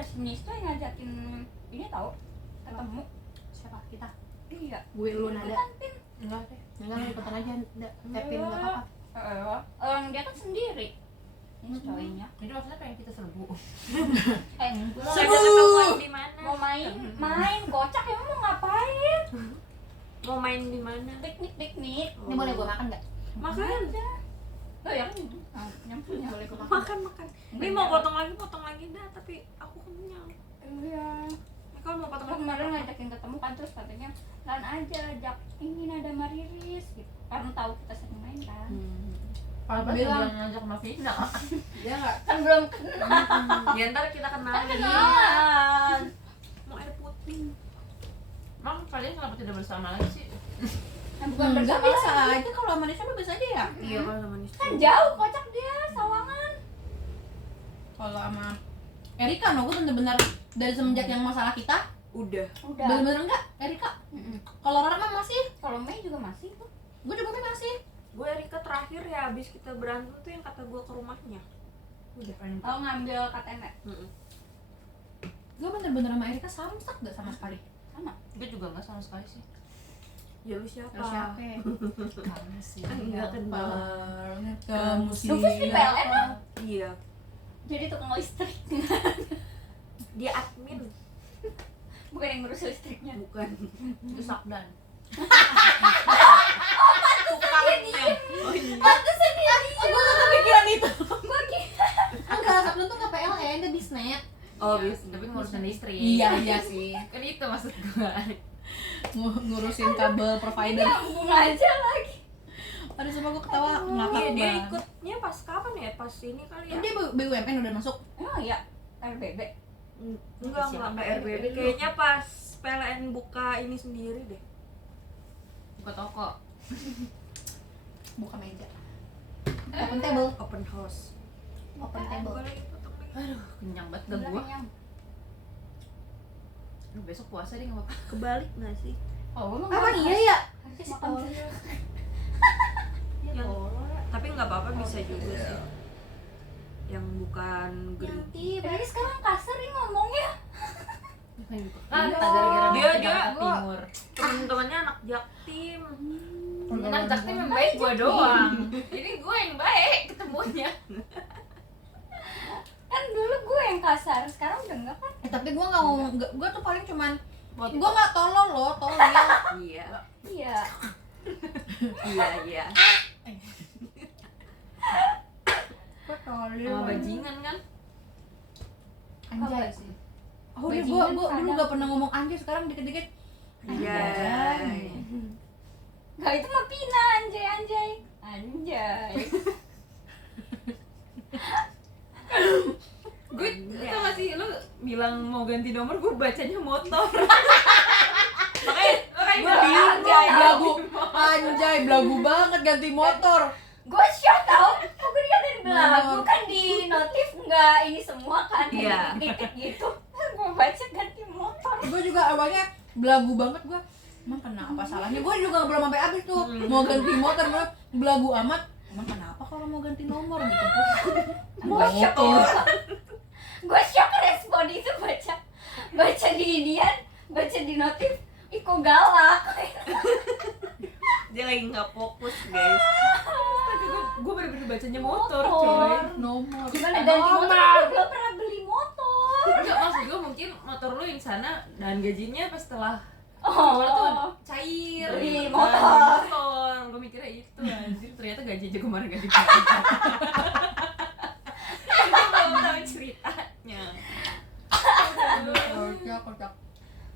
Si Nis tuh yang ngajakin ini tahu ketemu. Siapa kita? Iya. Gue lu nada. Kan Pin. Enggak deh. Enggak, lu ikutan aja. Epin nggak apa-apa. Dia kan sendiri. Ini cowoknya. Jadi maksudnya pengen kita serbu. Enggak. Saya ketemuan di mana? Mau main kocak emang mau ngapain? Mau main di mana? Piknik. Ini boleh gue makan nggak? Makan. Oh ya kan? Nyampunya. Boleh gue makan. Makan. Ini mau potong lagi dah, tapi aku kenyang. Iya. Ini kalau mau potong Aku lagi. kemarin ngajakin ketemu kan, terus katanya kan aja ajak ini Nada Mariris gitu. Karena tahu kita sering main kan. Kalau Apa bilang bilang? ngajak Mbak Vina. Dia nggak. Kan belum kenal. Di antara kita kenal. Kenalan. Mau air putih. Emang kalian kenapa tidak bersama lagi sih? Bukan Enggak, bersama bisa lagi. aja kalau sama Nisha mah bisa aja ya. Iya, kalau sama Nis. Kan jauh kocak dia, Sawangan. Kalau sama Erika, no, gue bener-bener dari semenjak yang masalah kita, Udah. Udah. bener-bener enggak, Erika. Kalau Rara mah masih, Kalau Mei juga masih tuh. gue juga Mei masih. Gue Erika terakhir ya habis kita berantem tuh yang kata gue ke rumahnya. Udah. Oh ngambil KTM. Gue bener-bener sama Erika samsak gak sama sekali. Sama. Gue juga nggak sama sekali sih. Ya lu siapa? Kamu sih. Enggak kenal. Kamu sih. Rufus di PLN lah. Iya. Jadi tukang listrik. Dia admin. Bukan yang ngurus listriknya. Bukan. Itu Sakdan. Tukangnya. Oh iya. Pantesan dia. Gue gak kepikiran itu. Gue kira. Enggak, sebelum tuh gak PLN, dia bisnet. Oh, Iya, bisa. tapi ngurusin listrik. Iya sih. Kan itu maksud gue. Ngurusin kabel provider. Nyambung aja lagi. Aduh, semua gue ketawa ngakak Iya, dia banget. ikutnya pas kapan ya? Pas ini kali ya? Dia BUMN udah masuk. Emang iya. RBB. Enggak RBB. Kayaknya pas PLN buka ini sendiri deh. Buka toko. Buka meja. Open table. Open house. Open table. Gue lagi potong lagi. Aduh, kenyang banget gak gue. Aduh, besok puasa deh nggak apa-apa. Kebalik nggak sih? Oh, emang Apa harus- iya ya? harus makan terus. Yang- Tapi nggak apa-apa bisa juga sih. yang bukan green. Yanti, berarti sekarang kasar nih ngomongnya. Kan Iya. gara-gara Dia- Jakarta gua- Timur. Temen-temennya anak Jaktim. Enak Jaktim yang baik gua doang. Jadi gua yang baik ketemunya. Kan dulu gue yang kasar, sekarang udah enggak kan? Tapi gue nggak ngomong, gue tuh paling cuman Buat gue nggak tolol loh, tolol. Iya. Iya. Iya. Gue tolol. sama bajingan kan. Anjay. sih? Oh, gue Bajingan dulu kadang. gak pernah ngomong anjay, sekarang dikit-dikit. Iya. Nah itu mah Pina, anjay. Gue tau gak sih, lu bilang mau ganti nomor, gue bacanya motor. Makanya Gue anjay, belagu, anjay, belagu banget ganti motor. Gue shock tau, kok gue dikatain belagu Bener. kan di notif nggak ini semua kan, Iya. titik gitu. Gue baca ganti motor. Gue juga awalnya belagu banget gue. Emang kenapa salahnya? Gue juga belum sampai habis tuh mau ganti motor, gue belagu amat. Emang kenapa kalau mau ganti nomor gitu? Gue shock ya. Gue shock respon itu baca di inian, baca di notif, ih kok galak. Dia lagi nggak fokus guys. gue bener-bener bacanya motor, Motor. coy. Nomor. Gimana ganti motor? Gue belum pernah beli motor. Enggak, maksud gue mungkin motor lu yang sana dan gajinya pas setelah Oh. keluar tuh cair. Beli gitu. motor. Motor. Gue mikirnya itu anjir, ternyata gaji aja kemarin gak dibayar. Gue belum tahu ceritanya. Kocak.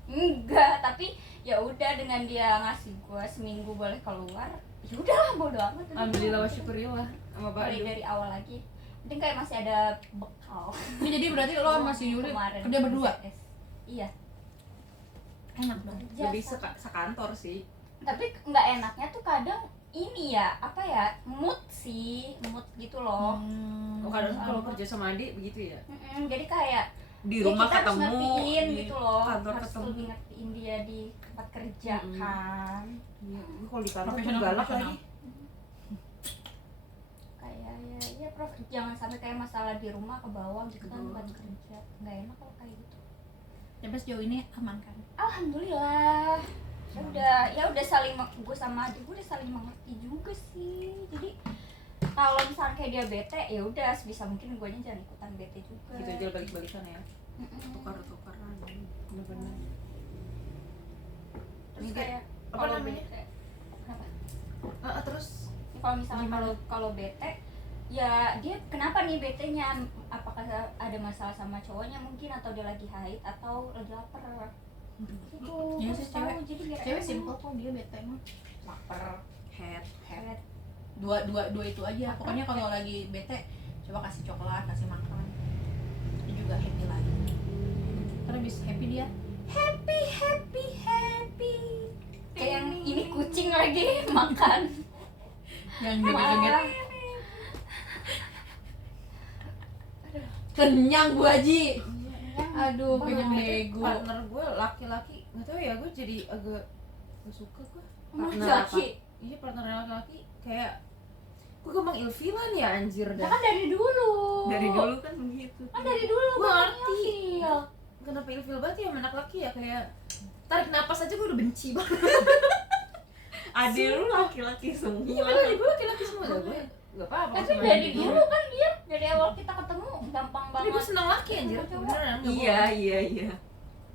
Enggak, tapi ya udah dengan dia ngasih gue seminggu boleh keluar, ya udahlah bodo amat. Alhamdulillah wa syukurillah sama Pak Mulai Adu. dari awal lagi. Penting kayak masih ada bekal. Ini jadi berarti lo sama si Yuli Kemarin kerja berdua? ZS. Iya. Enak dong. Lebih Jasa. sekantor sih. Tapi nggak enaknya tuh kadang ini ya, apa ya, mood gitu loh. Oh, kadang kalau kerja sama adik begitu ya. Jadi kayak Di ya rumah kita harus ketemu, ngertiin di gitu loh, kantor harus ketemu. lebih ngertiin dia di tempat kerja Mm-mm. kan. Iya, gue kalau di kantor tuh Profesional, galak profesional. lagi. Kayak ya prof, jangan sampai kayak masalah di rumah ke bawah gitu kan, Ke bawah. tempat kerja nggak enak kalau kayak gitu. Tapi sejauh ini aman kan? Alhamdulillah, ya udah saling, gue sama adik gue udah saling mengerti juga sih. Jadi kalau misalnya kayak dia bete, ya udah sebisa mungkin gue jangan ikutan bete juga. Gitu aja balik-balikan ya. Mm-mm. Tukar-tukaran. Bener-bener. Terus Ini kayak apa kalau namanya? bete, kenapa? Terus Kalau misalnya Gimana? kalau bete, ya dia kenapa nih betenya? Apakah ada masalah sama cowoknya mungkin, atau dia lagi haid atau lagi lapar? Gitu. Iya Harus sih, tahu, cewek. jadi biar Cewek enak. simple kok, dia bete emang lapar. Head. Head. Dua itu aja. Pokoknya kalau lagi bete coba kasih coklat, kasih makan. Dia juga happy lagi. Karena habis happy dia Happy. Kayak yang ini kucing lagi makan. yang joget-joget. Marah. Kenyang Bu Haji. Aduh, Gue pengen bete, bego. partner gue laki-laki, nggak tahu ya, gue jadi agak gak suka gue. Partner Laki. Iya, partner laki-laki kayak gue gampang ilfilan ya anjir Ya dah. kan dari dulu. Dari dulu kan begitu. Kan dari dulu Gua kan ngerti. ilfil. Kenapa ilfil banget ya sama anak laki ya, kayak tarik napas aja gue udah benci banget. Adik lu laki-laki Iya semua. bener, gue laki-laki semua dah, gue gak apa-apa. Tapi sama dari dia. dulu kan dia, dari awal kita ketemu gampang Tapi gue banget. seneng laki anjir, Coba. beneran gak Iya.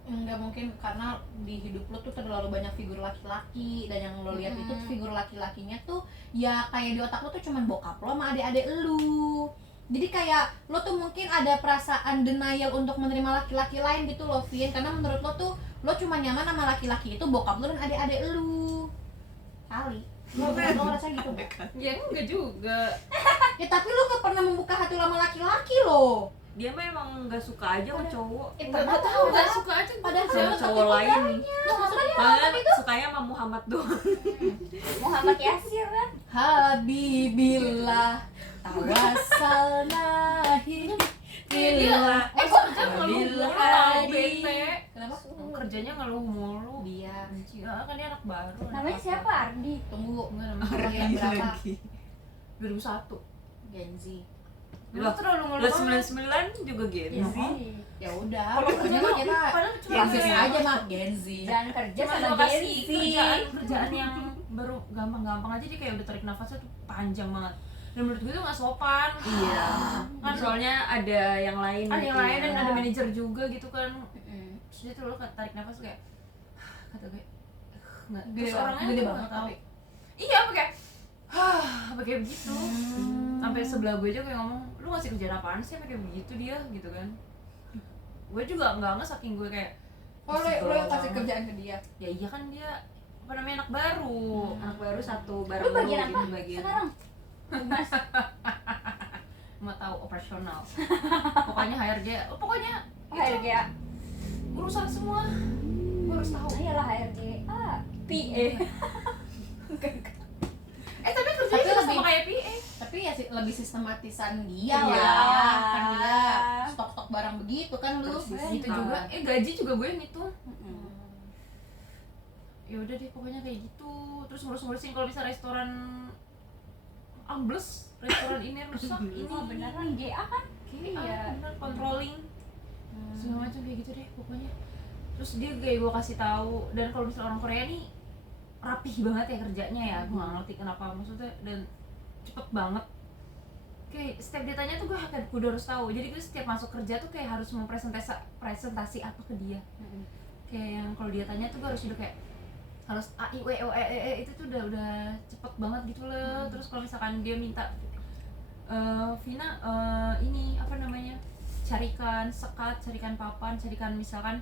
Enggak mungkin karena di hidup lo tuh terlalu banyak figur laki-laki, dan yang lo lihat itu tuh figur laki-lakinya tuh ya kayak di otak lo tuh cuman bokap lo sama adik-adik lu. Jadi kayak lo tuh mungkin ada perasaan denial untuk menerima laki-laki lain gitu loh, Vin, karena menurut lo tuh lo cuma nyaman sama laki-laki itu bokap lo dan adik-adik lu. Kali. Lo ngerasa gitu nggak? Ya enggak juga. Ya tapi lo gak pernah membuka hati lo sama laki-laki lo. Dia mah emang nggak suka aja sama cowok. Gak tahu, gak suka aja gue. Padahal Sama cewek cowok lain. Maksudnya Malah sukanya sama Muhammad doang. Muhammad Yasir kan. Habibillah tawassalnahi billah. Gue kerja ngeluh mulu, Bila tau hari- bete. Kenapa? Kerjanya ngeluh mulu. Dia Benci, kan dia anak baru. Namanya anak siapa? apa. Ardi. tunggu Enggak, namanya yang berapa? Lagi. 2001. Gen Z. Lu Loh, terlalu Lo ngeluh banget. 99 juga Gen Iya Z. sih. Ya udah, Kalau pokoknya kerja mah kita padahal cuma klasis kayak- aja mah Gen Z. Jangan kerja Cuma sama lo kasih Gen Z. kerjaan yang baru gampang-gampang aja dia kayak udah tarik nafasnya tuh panjang banget. Dan menurut gue tuh gak sopan. Iya. Kan Soalnya ada yang lain. ada gitu yang lain ya. dan ada manajer juga gitu kan. Mm-mm. Terus dia tuh lo tarik nafas tuh kayak kata gue nggak Gede terus banget, orangnya gede tuh banget nggak tahu. tapi. Iya pakai pakai begitu. Sampai sebelah gue aja kayak ngomong lu ngasih kerjaan apaan sih pakai begitu dia gitu kan. Gue juga nggak saking gue kayak Oh, lo kasih kerjaan ke dia. ya iya kan dia apa namanya anak baru. Anak baru satu bareng Lu bagian gitu, apa bagian. sekarang? Mas, Mau tahu operasional. Pokoknya HRD, pokoknya HRD ya? urusan semua. Gue harus tahu. Ayolah HRD. PA. Tapi kerjanya Tapi juga lebih- sama kayak PA. Tapi ya lebih sistematisan dia Iya. lah. Kan dia stok-stok barang begitu kan lu. Persis. Gitu juga. Gaji juga gue yang ngitung. Mm-mm. Ya udah deh pokoknya kayak gitu. Terus ngurus-ngurusin kalau misalnya restoran ambles, restoran ini rusak, ini Oh beneran GA kan? Iya, Iya. bener controlling segala macam kayak gitu deh pokoknya. Terus dia kayak gue kasih tahu dan kalau misalnya orang Korea nih rapih banget ya kerjanya ya, gue gak ngerti kenapa maksudnya dan cepet banget. Kayak setiap ditanya tuh gue udah harus tahu. Jadi gue setiap masuk kerja tuh kayak harus presentasi apa ke dia. Kayak yang kalau dia tanya tuh gue harus udah kayak harus a i w o e itu tuh udah cepet banget gitu loh. Terus kalau misalkan dia minta Vina ini apa namanya carikan sekat, carikan papan, carikan misalkan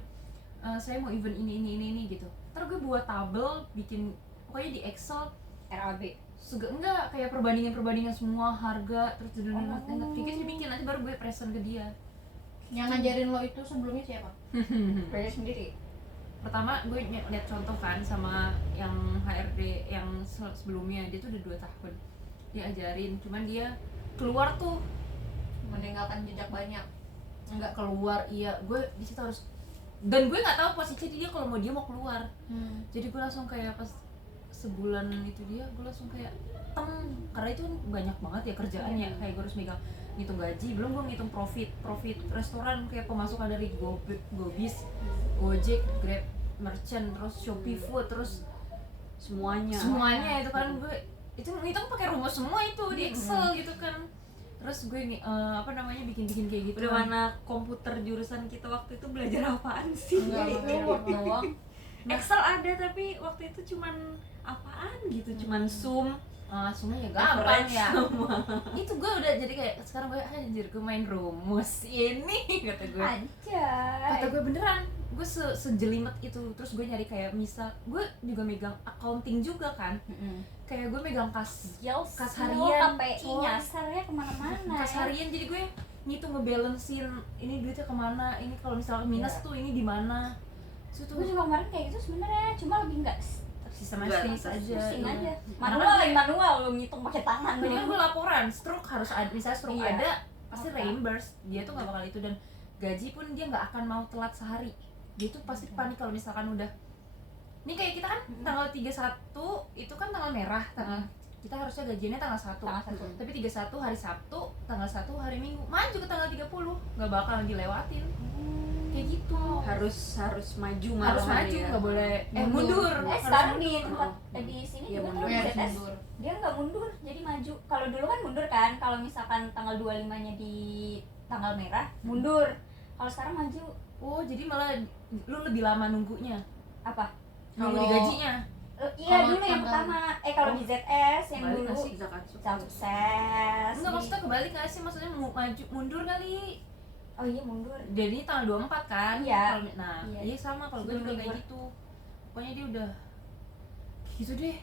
saya mau event ini gitu. Ntar gue buat tabel, bikin pokoknya di Excel RAB. enggak kayak perbandingan semua harga terus kayak gitu dibikin nanti baru gue present ke dia. Yang ngajarin lo itu sebelumnya siapa? Belajar sendiri. Pertama gue liat contoh kan sama yang HRD yang sebelumnya, dia tuh udah 2 tahun dia ajarin, cuman dia keluar tuh Meninggalkan jejak banyak. nggak keluar. Iya gue di situ harus, dan gue nggak tahu posisi dia kalau dia mau keluar. Jadi gue langsung kayak pas sebulan itu dia gue langsung kayak karena itu kan banyak banget ya kerjaannya. Kayak gue harus megang ngitung gaji, belum gue ngitung profit restoran, kayak pemasukan dari Gobis, Gojek, Grab, Merchant, terus Shopee Food, terus Semuanya. itu kan gue itu ngitung pakai rumus semua itu di Excel gitu kan. Terus gue apa namanya bikin kayak gitu. Udah mana komputer jurusan kita waktu itu belajar apaan sih? Enggak, Itu belajar Word apa? doang. Excel ada tapi waktu itu cuman apaan gitu, cuman Zoom. Langsungnya ya gampang Average ya. sama. Itu gue udah jadi kayak sekarang gue anjir gue main rumus ini kata gue. Kata Anjay. gue beneran, gue sejelimet itu. Terus gue nyari kayak misal gue juga megang accounting juga kan. Kayak gue megang kas harian, KPI coy. nyasar ya kemana-mana. kas harian, jadi gue ngitung ngebalancein ini duitnya kemana, ini kalau misalnya minus tuh ini di mana. Itu tuh Gue juga kemarin kayak gitu sebenarnya, cuma lebih nggak sistematis aja. pusing Iya. aja. Karena Manual lu ngitung pakai tangan. Jadi kan gue laporan, stroke harus ada, misalnya stroke Iya. ada pasti Apa? reimburse, dia tuh nggak bakal itu, dan gaji pun dia nggak akan mau telat sehari. Dia tuh pasti panik kalau misalkan udah, ini kayak kita kan tanggal 31 itu kan tanggal merah, tanggal kita harusnya gajiannya tanggal 1. Tanggal 1. Tapi 31 hari Sabtu, tanggal 1 hari Minggu, maju ke tanggal 30, nggak bakal dilewatin. Kayak gitu. Harus maju Harus malahan maju, ya. nggak boleh Mundur. mundur. Eh Harus sekarang di mundur. tempat di sini Iya, juga mundur. kan Gue harus ZS mundur. dia nggak mundur jadi maju. Kalau dulu kan mundur kan, kalau misalkan tanggal 25-nya di tanggal merah mundur. Kalau sekarang maju. Oh, jadi malah lu lebih lama nunggunya. Apa? Nunggu di Kalau- gajinya. Iya Kalau dulu yang tanggal- pertama. Kalau di ZS yang Balik dulu nggak sih? Zakat. sukses. Enggak, maksudnya kebalik nggak sih? Maksudnya maju mundur kali. Oh iya mundur. Jadi tanggal 24 kan? Iya. Nah, Iya. iya sama kalau gue Sebelum juga kayak libur. gitu. Pokoknya dia udah gitu deh.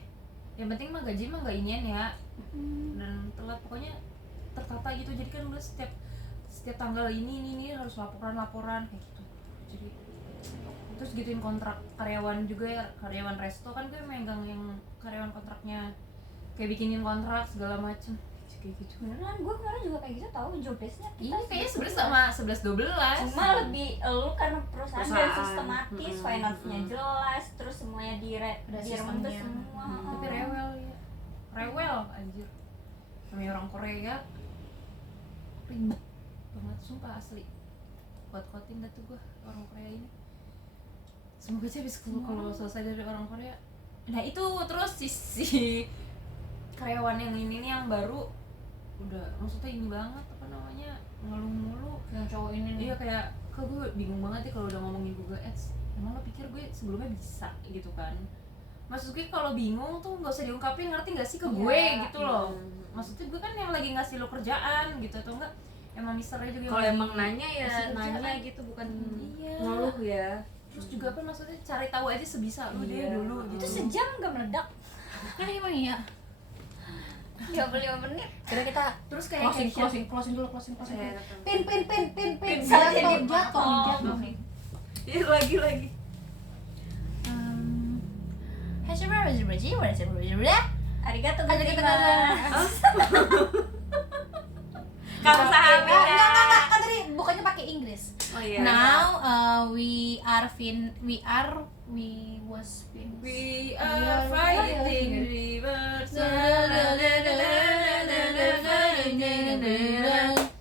Yang penting mah gaji mah nggak inian ya. Dan telat pokoknya tertata gitu. Jadi kan gue setiap tanggal ini harus laporan kayak gitu. Jadi terus gituin kontrak karyawan juga ya, karyawan resto kan gue megang yang karyawan kontraknya, kayak bikinin kontrak segala macem kayak gitu. Beneran, gue kemarin juga kayak gitu tahu job desk-nya kita. Ini kayaknya 11 sama 11-12. Cuma lebih lu karena perusahaan udah Perusahaan. sistematis, finance-nya jelas, terus semuanya Ada diremen tuh sistemnya. semua. Tapi rewel ya. Rewel anjir. Namanya orang Korea. ribet banget sumpah asli. Kuat-kuatin dah tuh gue orang Korea ini. Semoga aja bisa kalau selesai dari orang Korea. Nah itu terus si karyawan yang ini nih yang baru udah maksudnya ini banget apa namanya ngeluh mulu. Yang cowok ini nih. Iya kayak gue bingung banget ya kalau udah ngomongin Google Ads. Emang lo pikir gue sebelumnya bisa gitu kan? Maksud gue kalau bingung tuh nggak usah diungkapin, ngerti nggak sih ke gue gitu loh. Maksudnya gue kan yang lagi ngasih lo kerjaan gitu atau enggak emang misalnya juga Kalau yang emang nanya ya kasih nanya kerjaan. gitu, bukan Iya. ngeluh ya. Terus juga apa maksudnya cari tahu aja sebisa lu deh Iya. dulu Itu gitu. sejam nggak meledak. Kan emang iya. 35 menit. Kira kita Terus kayak closing dulu. Iya. Pin. Jatuh. Iya lagi. Arigato Arigato gozaimasu. Kamsahamnida. Enggak, kan tadi bukannya pakai Inggris. Oh iya. Now we are fighting rivers.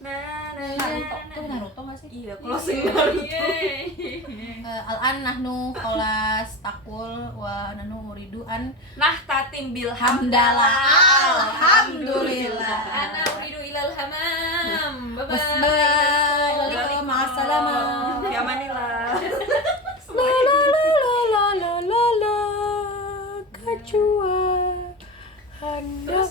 Naruto, itu Naruto nggak sih? Iya, closing Naruto. Al-an nahnu kholas takul wa nahnu muridu an Nah, tatim bil hamdalah alhamdulillah. Ana uridu ilal hamam. Bye Bye bye. bye. Ma'assalamah. Ya Manila. La kacua Anda